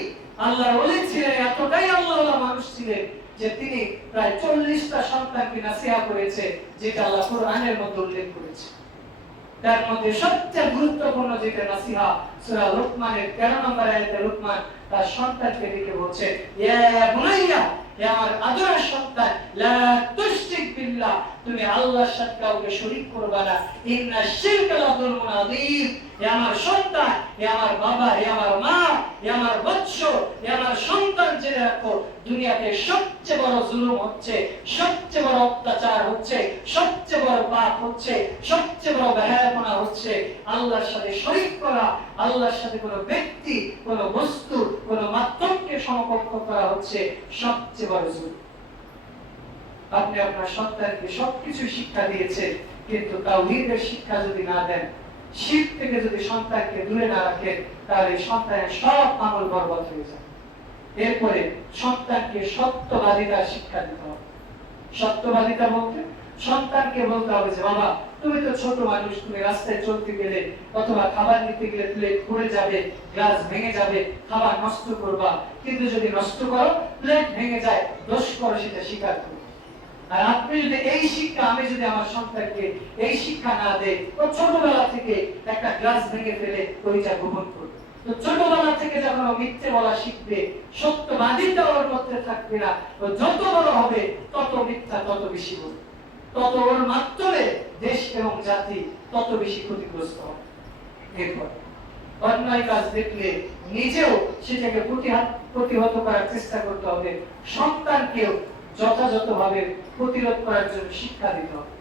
আল্লাহর ওলি ছিলেন, এতটাই আল্লাহওয়ালা মানুষ ছিলেন যে তিনি প্রায় 40টা সন্তানকে নাসিহা করেছে, যেটা আল্লাহ কোরআনের মধ্যে উল্লেখ করেছে। তার মধ্যে সবচেয়ে গুরুত্বপূর্ণ যেটা নাসিহা, সূরা লোকমানের 13 নম্বর আয়াতে লোকমান তার সন্তানকে ডেকে বলছে, ইয়া বুনাইয়া, হে আমার আদরের সন্তান, লা তুশরিক বিল্লাহ, তুমি আল্লাহর সাথে কাউকে শরীক করবে না। ইন্না শিরকা লাযুলমুন আযীম। হে আমার সন্তান, হে আমার বাবা, হে আমার মা, হে আমার বৎস, হে আমার সন্তান, জেনে রাখো দুনিয়াতে সবচেয়ে বড় জুলুম হচ্ছে, সবচেয়ে বড় অত্যাচার হচ্ছে, সবচেয়ে বড় পাপ হচ্ছে, সবচেয়ে বড় বেহায়াপনা হচ্ছে আল্লাহর সাথে শরীক করা। আল্লাহর সাথে কোনো ব্যক্তি, কোনো বস্তু, কোনো মাধ্যমকে সমকক্ষ করা হচ্ছে সবচেয়ে বড় জুলুম। আপনি আপনার সন্তানকে সবকিছু শিক্ষা দিয়েছেন, কিন্তু তাওহীদের শিক্ষা যদি না দেন, শিরক থেকে যদি সন্তানকে দূরে না রাখেন, তাহলে সন্তানের সব আমল বরবাদ হয়ে যায়। এরপরে সন্তানকে সত্যবাদিতার শিক্ষা দিতে হবে। সত্যবাদিতা বলতে সন্তানকে বলতে হবে যে বাবা, তুমি তো ছোট মানুষ, তুমি রাস্তায় চলতে গেলে অথবা খাবার নিতে গেলে প্লেট পড়ে যাবে, গ্লাস ভেঙে যাবে, খাবার নষ্ট করবা, কিন্তু যদি নষ্ট করো, প্লেট ভেঙে যায়, দোষ করো, সেটা স্বীকার করো। আর আপনি যদি এই শিক্ষা, আমি যদি আমার সন্তানকে এই শিক্ষা না দেই, ও ছোটবেলা থেকে একটা গ্লাস ভেঙে ফেলে ওইটা গোপন করবে। তো ছোটবেলা থেকে যখন ও মিথ্যে বলা শিখবে, সত্যবাদিতা ওর মধ্যে থাকবে না, ও যত বড় হবে তত মিথ্যা তত বেশি বলবে, তত ওর মাধ্যমে দেশ এবং জাতি তত বেশি ক্ষতিগ্রস্ত হবে। এরপর অন্যায় কাজ দেখলে নিজেও সেটাকে প্রতিহত করার চেষ্টা করতে হবে, সন্তানকেও যথাযথভাবে প্রতিরোধ করার জন্য শিক্ষা দিতে হবে।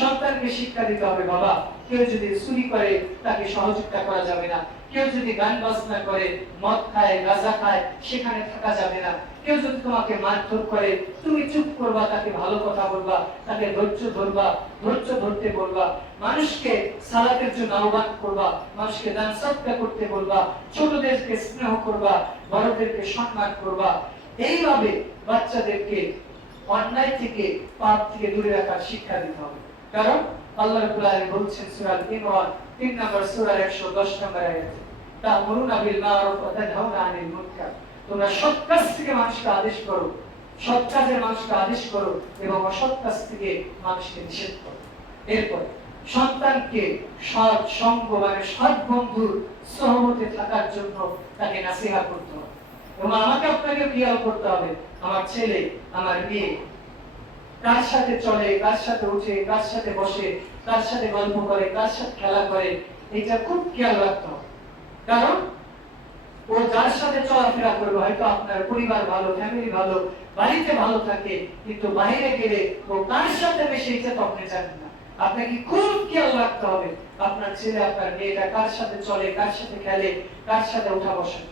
সন্তানকে শিক্ষা দিতে হবে, বাবা, কেউ যদি চুরি করে তাকে সহযোগিতা করা যাবে না, কেউ যদি গান বাজনা করে, মদ খায়, গাঁজা খায়, সেখানে থাকা যাবে না। কেউ যদি তোমাকে মারধর করে, তুমি চুপ করবা, তাকে ভালো কথা বলবা, তাকে ধৈর্য ধরবা, ধৈর্য ধরতে বলবা, মানুষকে সালাতের জন্য আহ্বান করবা, মানুষকে দান সদকা করতে বলবা, ছোটদেরকে স্নেহ করবা, বড়দেরকে সম্মান করবা। এইভাবে বাচ্চাদেরকে অন্যায় থেকে, পাপ থেকে দূরে রাখার শিক্ষা দিতে হবে। কারণ আল্লাহ রাব্বুল আলামিন বলছেন সূরা ইমরান 3 নম্বর সূরার 110 নম্বর আয়াতে, তা'মুরুনা বিল মারুফ ওয়া তানহাউনা আনিল মুনকার। তোমরা সৎ কাজ থেকে মানুষকে আদেশ করো, সৎ কাজের মানুষকে আদেশ করো এবং অসৎ কাজ থেকে মানুষকে নিষেধ করো। এরপর সন্তানকে সৎ সঙ্গ, মানে সৎ বন্ধুর সহবতে থাকার জন্য তাকে নাসিহত করতে হবে। এবং আমাকে আপনাকে খেয়াল করতে হবে, আমার ছেলে, আমার মেয়ে কার সাথে চলে, কার সাথে উঠে, কার সাথে বসে, কার সাথে গল্প করে, কার সাথে খেলা করে, এটা খুব খেয়াল রাখতে হবে। কারণ ও যার সাথে চলাফেরা করবে, হয়তো আপনার পরিবার ভালো, ফ্যামিলি ভালো, বাড়িতে ভালো থাকে, কিন্তু বাইরে গেলে ও কার সাথে মেশে এটা তো আপনি জানেন না। আপনাকে খুব খেয়াল রাখতে হবে আপনার ছেলে, আপনার মেয়েটা কার সাথে চলে, কার সাথে খেলে, কার সাথে উঠা বসে।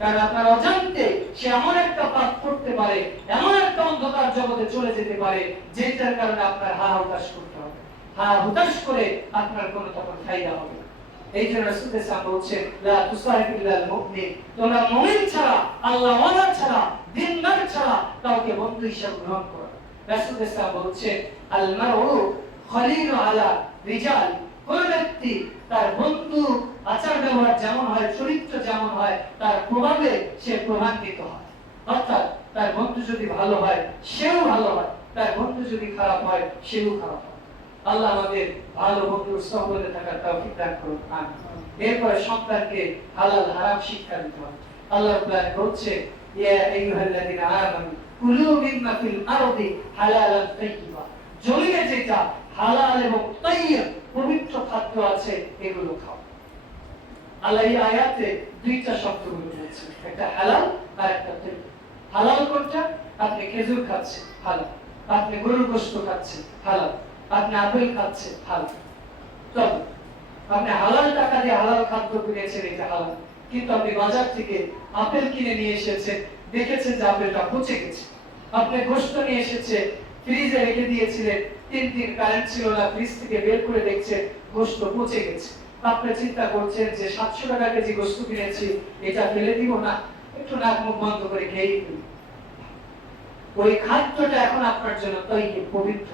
কারণ আপনার অজান্তে সে এমন একটা পাপ করতে পারে, এমন একটা অন্ধকার জগতে চলে যেতে পারে, যেটার কারণে আপনার হা হুতাশ করতে হবে। হা হুতাশ করে আপনার কোনো তখন ফায়দা হবে। এই জন্য রাসূল সাল্লাল্লাহু আলাইহি ওয়াসাল্লাম বলছেন, লা তুসাহিবিল মুমিন, তোমরা মুমিন ছাড়া, আল্লাহওয়ালা ছাড়া, দিনদার ছাড়া কাউকে বন্ধু হিসেবে গ্রহণ করো। রাসূল সাল্লাল্লাহু আলাইহি ওয়াসাল্লাম বলছেন, আল মারউ খলিলু আলা রিজাল, কোন ব্যক্তি তার বন্ধু আচার ব্যবহার যেমন হয়, চরিত্র যেমন হয়, তার প্রভাবে সে প্রভাবিত হয়। অর্থাৎ তার বন্ধু যদি ভালো হয় সেও ভালো হয়, তার বন্ধু যদি খারাপ হয় সেও খারাপ হয়। আল্লাহ আমাদের ভালো বন্ধুর সহবতে থাকার তৌফিক দান করুন, আমিন। এরপরে সন্তানকে হালাল হারাম শিক্ষা দিতে হবে। আল্লাহ রাব্বুল আলামিন বলছে, ইয়া আইয়ুহাল্লাযীনা আমানু কুলু মিম্মা ফিল আরদি হালালান তাইয়্যিবা, জমিনে যেটা হালাল এবং তাইয়্যিব পবিত্র খাদ্য আছে এগুলো খাও। আল্লাহ এই আয়াতে দুইটা শব্দ বলেছে, একটা হালাল আর একটা তাইয়্যিব। হালাল কোনটা? আপনি খেজুর খাচ্ছেন, হালাল। আপনি গরুর গোশত খাচ্ছেন, হালাল। আপনি আপেল খাচ্ছেন, হালাল। তবে আপনি হালাল টাকা দিয়ে হালাল খাদ্য কিনেছেন, এটা হালাল। কিন্তু আপনি বাজার থেকে আপেল কিনে নিয়ে এসেছেন, দেখেছেন যে আপেলটা পচে গেছে। আপনি গোশত নিয়ে এসেছেন, ফ্রিজে রেখে দিয়েছিলেন, 3 দিন কারেন্ট ছিল না, ফ্রিজ থেকে বের করে দেখছেন গোশত পচে গেছে। আপনি চিন্তা করছেন যে 700 টাকা কেজি গোশত কিনেছি, এটা ফেলে দিব না, একটু নাক মুখ বন্ধ করে খেয়েই ফেলি। ওই খাদ্যটা এখন আপনার জন্য তাইয়্যিব, পবিত্র,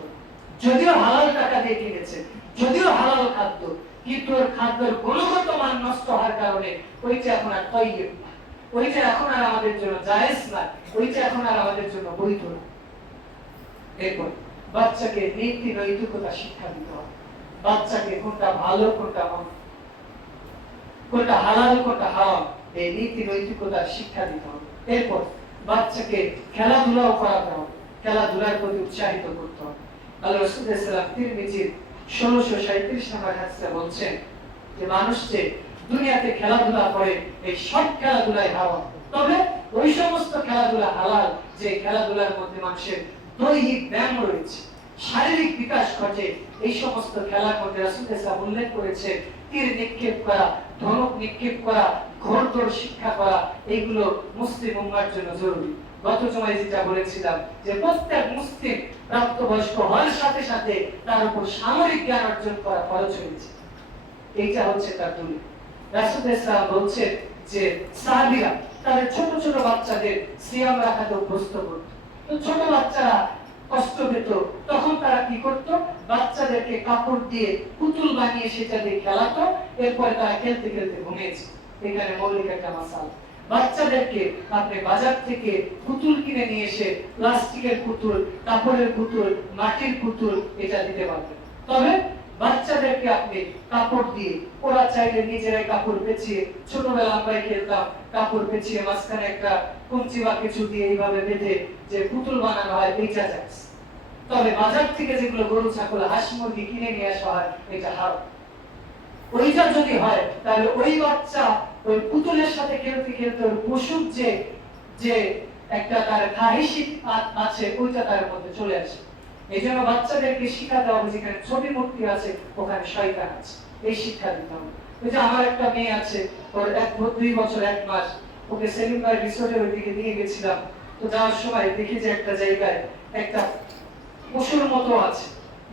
যদিও হালাল টাকা দিয়ে কিনেছেন, যদিও হালাল খাদ্য, কিন্তু ওর খাদ্যের গুণগত মান নষ্ট হওয়ার কারণে ওইটা এখন আর তাইয়্যিব না, ওইটা এখন আর আমাদের জন্য জায়েজ না, ওইটা এখন আর আমাদের জন্য বৈধ না। এরপর বাচ্চাকে নীতি নৈতিকতা শিক্ষা দিতে হবে। বাচ্চাকে কোনটা ভালো, কোনটা মন্দ, কোনটা হালাল, কোনটা হারাম, এই নীতি নৈতিকতার শিক্ষা দিতে হবে। এরপর বাচ্চাকে খেলাধুলাও করাতে হবে, খেলাধুলার প্রতি উৎসাহিত করতে হবে। আল্লাহ রাসূল সাল্লাল্লাহু আলাইহি ওয়াসাল্লাম তিরমিজির 1637 নম্বর হাদিসে বলছেন যে মানুষ যে দুনিয়াতে খেলাধুলা করে এই সব খেলাধুলাই হারাম, তবে ওই সমস্ত খেলাধুলা হালাল যে খেলাধুলার মধ্যে মানুষের দৈহিক ব্যায়াম রয়েছে, শারীরিক বিকাশ ঘটে। এই সমস্ত খেলার মধ্যে রাসূল সাল্লাল্লাহু আলাইহি ওয়াসাল্লাম উল্লেখ করেছে তীর নিক্ষেপ করা, ধনুক নিক্ষেপ করা, ঘোড়দৌড় শিক্ষা করা, এগুলো মুসলিম উম্মার জন্য জরুরি। গত জুমায় যেটা বলেছিলাম যে প্রত্যেক মুসলিম প্রাপ্তবয়স্ক হওয়ার সাথে সাথে তার উপর সামরিক জ্ঞান অর্জন করা ফরজ হয়েছে। এইটা হচ্ছে তার দলিল। রাসূল সাল্লাল্লাহু আলাইহি ওয়াসাল্লাম বলছেন যে সাহাবীরা তাদের ছোট ছোট বাচ্চাদের সিয়াম রাখাতে অভ্যস্ত করত। তো ছোট বাচ্চারা কষ্ট পেত, তখন তারা কি করত? বাচ্চাদেরকে কাপড় দিয়ে পুতুল বানিয়ে সেটা দিয়ে খেলাতো, এরপরে তারা খেলতে খেলতে ঘুমিয়েছে। এখানে মৌলিক একটা মাসালা। বাচ্চাদেরকে আপনি বাজার থেকে পুতুল কিনে নিয়ে এসে প্লাস্টিকের পুতুল, কাপড়ের পুতুল, মাটির পুতুল এটা দিতে পারবেন। তবে বাচ্চাদেরকে আপনি কাপড় দিয়ে, ওরা চাইলে নিজেরাই কাপড় পেঁচিয়ে, ছোটবেলা আমরাই খেলতাম কাপড় পেঁচিয়ে মাঝখানে একটা কুঞ্চি বা কিছু দিয়ে এইভাবে বেঁধে যে পুতুল বানানো হয়, এইটা যায়। তবে বাজার থেকে যেগুলো গরু, ছাগল, হাঁস, মুরগি কিনে নিয়ে আসা হয় এটা হারাম। ওইটা যদি হয় তাহলে ওই বাচ্চা ওই পুতুলের সাথে খেলতে খেলতে ওই পশুর যে যে একটা তার খাহিশি আছে ওইটা তার মধ্যে চলে আসে। এই জন্য বাচ্চাদেরকে শিক্ষাতে হবে যেখানে ছবি মূর্তি আছে ওখানে শয়তান আছে, এই শিক্ষা দিতে হবে। ওই যে আমার একটা মেয়ে আছে, ওর 2 বছর 1 মাস, ওকে সেলিম ভাই রিসোর্টের ওইদিকে নিয়ে গেছিলাম। তো যাওয়ার সময় দেখি যে একটা জায়গায় একটা পশুর মতো আছে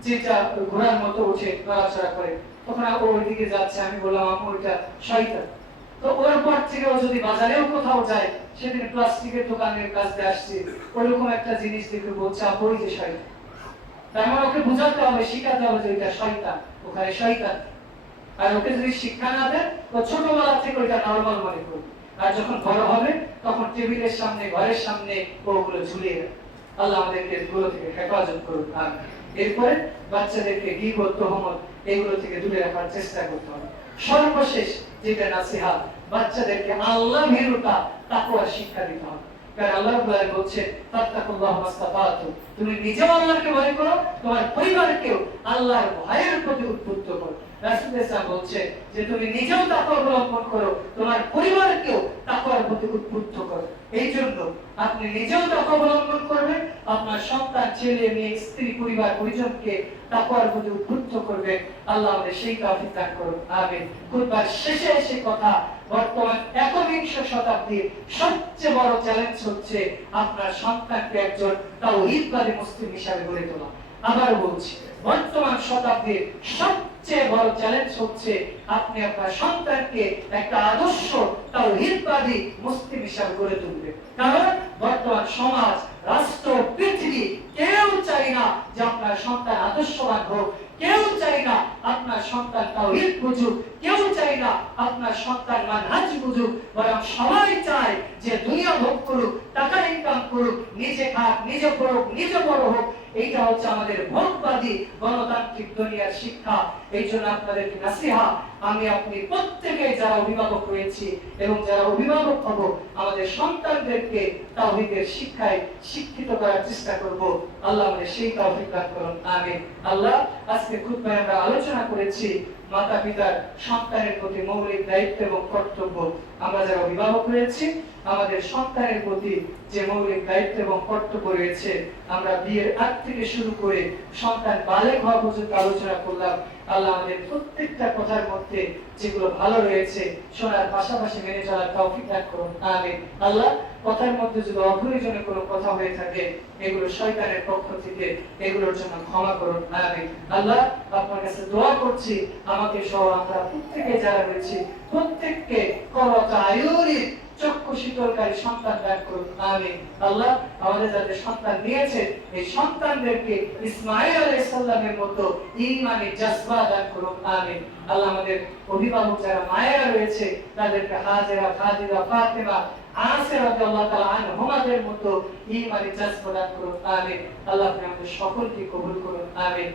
যেটা ঘোড়ার মতো উঠে নড়াচড়া করে। তখন ও ওইদিকে যাচ্ছে, আমি বললাম আম্মু ওইটা শয়তান। তো ওর পর থেকে ও যদি বাজারেও কোথাও যায়, সেদিন প্লাস্টিকের দোকানের কাছে আসছে, ওইরকম একটা জিনিস দেখে বলছে আপু ওই যে শয়তান। তার মানে ওকে বোঝাতে হবে, শিখাতে হবে যে এটা শয়তান, ওখানে শয়তান। আর ওকে যদি শিক্ষা না দেন, ও ছোটবেলা থেকে ওইটা নরমাল মনে করবে। আর যখন বড় হবে তখন টেবিলের সামনে, ঘরের সামনে ওগুলো ঝুলিয়ে দেবে। আল্লাহ আমাদেরকে এগুলো থেকে হেফাজত করুন। আর এরপরে বাচ্চাদেরকে গীবত, তোহমত এগুলো থেকে দূরে রাখার চেষ্টা করতে হবে। সর্বশেষ যেটা নাসিহত, বাচ্চাদেরকে আল্লাহ ভীরুতা, তাকওয়ার শিক্ষা দিতে হবে। কারণ আল্লাহ রাব্বুল বলছেন তাত্তাকুল্লাহ মাসতাতাতু, তুমি নিজেও আল্লাহকে ভয় করো, তোমার পরিবারকেও আল্লাহর ভয়ের প্রতি উদ্বুদ্ধ করো। রাসূল সাল্লাল্লাহু বলছেন যে তুমি নিজেও তাকওয়া অবলম্বন করো, তোমার পরিবারকেও তাকওয়ার প্রতি উদ্বুদ্ধ করো। এই জন্য আপনি নিজেও তাকওয়া অবলম্বন করবেন, আপনার সন্তান, ছেলে, মেয়ে, স্ত্রী, পরিবার, পরিজনকে তাকওয়ার প্রতি উদ্বুদ্ধ করবেন। আল্লাহ আমাদের সেই তৌফিক দান করুন, আমিন। খুতবার শেষে এসে কথা, বর্তমান 21শ শতাব্দীর সবচেয়ে বড় চ্যালেঞ্জ হচ্ছে আপনার সন্তানকে একজন তাওহীদবাদী মুসলিম হিসেবে গড়ে তোলা। আবার বলছি, বর্তমান শতাব্দীর সবচেয়ে বড় চ্যালেঞ্জ হচ্ছে আপনি আপনার সন্তানকে একটা আদর্শ তাওহীদবাদী মুসলিম হিসেবে গড়ে তুলবেন। কারণ বর্তমান সমাজ, রাষ্ট্র, পৃথিবী কেউ চায় না যে আপনার সন্তান আদর্শবান হোক, কেউ চায় না আপনার সন্তান তাওহীদ বুঝুক, কেউ চায় না আপনার সন্তান মানহাজ বুঝুক, বরং সবাই চায় যে দুনিয়া ভোগ করুক, টাকা ইনকাম করুক, নিজে খাক, নিজে পড়ুক, নিজে বড় হোক। এইটা হচ্ছে আমাদের ভোগবাদী গণতান্ত্রিক দুনিয়ার শিক্ষা। এই জন্য আপনাদেরকে নাসিহত, আমি আপনি প্রত্যেকে যারা অভিভাবক রয়েছি এবং যারা অভিভাবক হব, আমাদের সন্তানদেরকে তাওহীদের শিক্ষায় শিক্ষিত করার চেষ্টা করব। আল্লাহ আমাদের সেই তৌফিক দান করুন, আমিন। আল্লাহ, আজকে খুতবায় আমরা আলোচনা করেছি মাতা পিতার সন্তানের প্রতি মৌলিক দায়িত্ব এবং কর্তব্য। আমরা যারা অভিভাবক রয়েছি, আমাদের সন্তানের প্রতি যে মৌলিক দায়িত্ব এবং কর্তব্য রয়েছে, আমরা বিয়ের আগ থেকে শুরু করে সন্তান বালেগ হওয়া পর্যন্ত আলোচনা করলাম। আল্লাহ আমাদের প্রত্যেকটা কথার মধ্যে যেগুলো ভালো রয়েছে শোনার পাশাপাশি মেনে চলার তৌফিক দান করুন, আমিন। আল্লাহ, কথার মধ্যে যদি অপ্রয়োজনীয় কোনো কথা হয়ে থাকে, এগুলো শয়তানের পক্ষ থেকে, এগুলোর জন্য ক্ষমা করুন, আমিন। আল্লাহ, আপনার কাছে দোয়া করছি, আমাকে সহ আমরা প্রত্যেকে যারা রয়েছি প্রত্যেককে করত আয়ুরী চক্ষু শীতলকারী সন্তান দান করুন, আমিন। আল্লাহ, আমাদের যাদের সন্তান দিয়েছে, এই সন্তানদেরকে ইসমাঈল আলাইহিস সালামের মতো ঈমানি জজবা দান করুন, আমিন। আল্লাহ, আমাদের অভিভাবক যারা মায়েরা রয়েছে, তাদেরকে হাজেরা, খাদিজা, ফাতেমা, আয়েশা রাদিয়াল্লাহু তাআলা আনহুমাদের মতো ঈমানি জজবা দান করুন, আমিন। আল্লাহ, আপনি আমাদের সকলকে কবুল করুন, আমিন।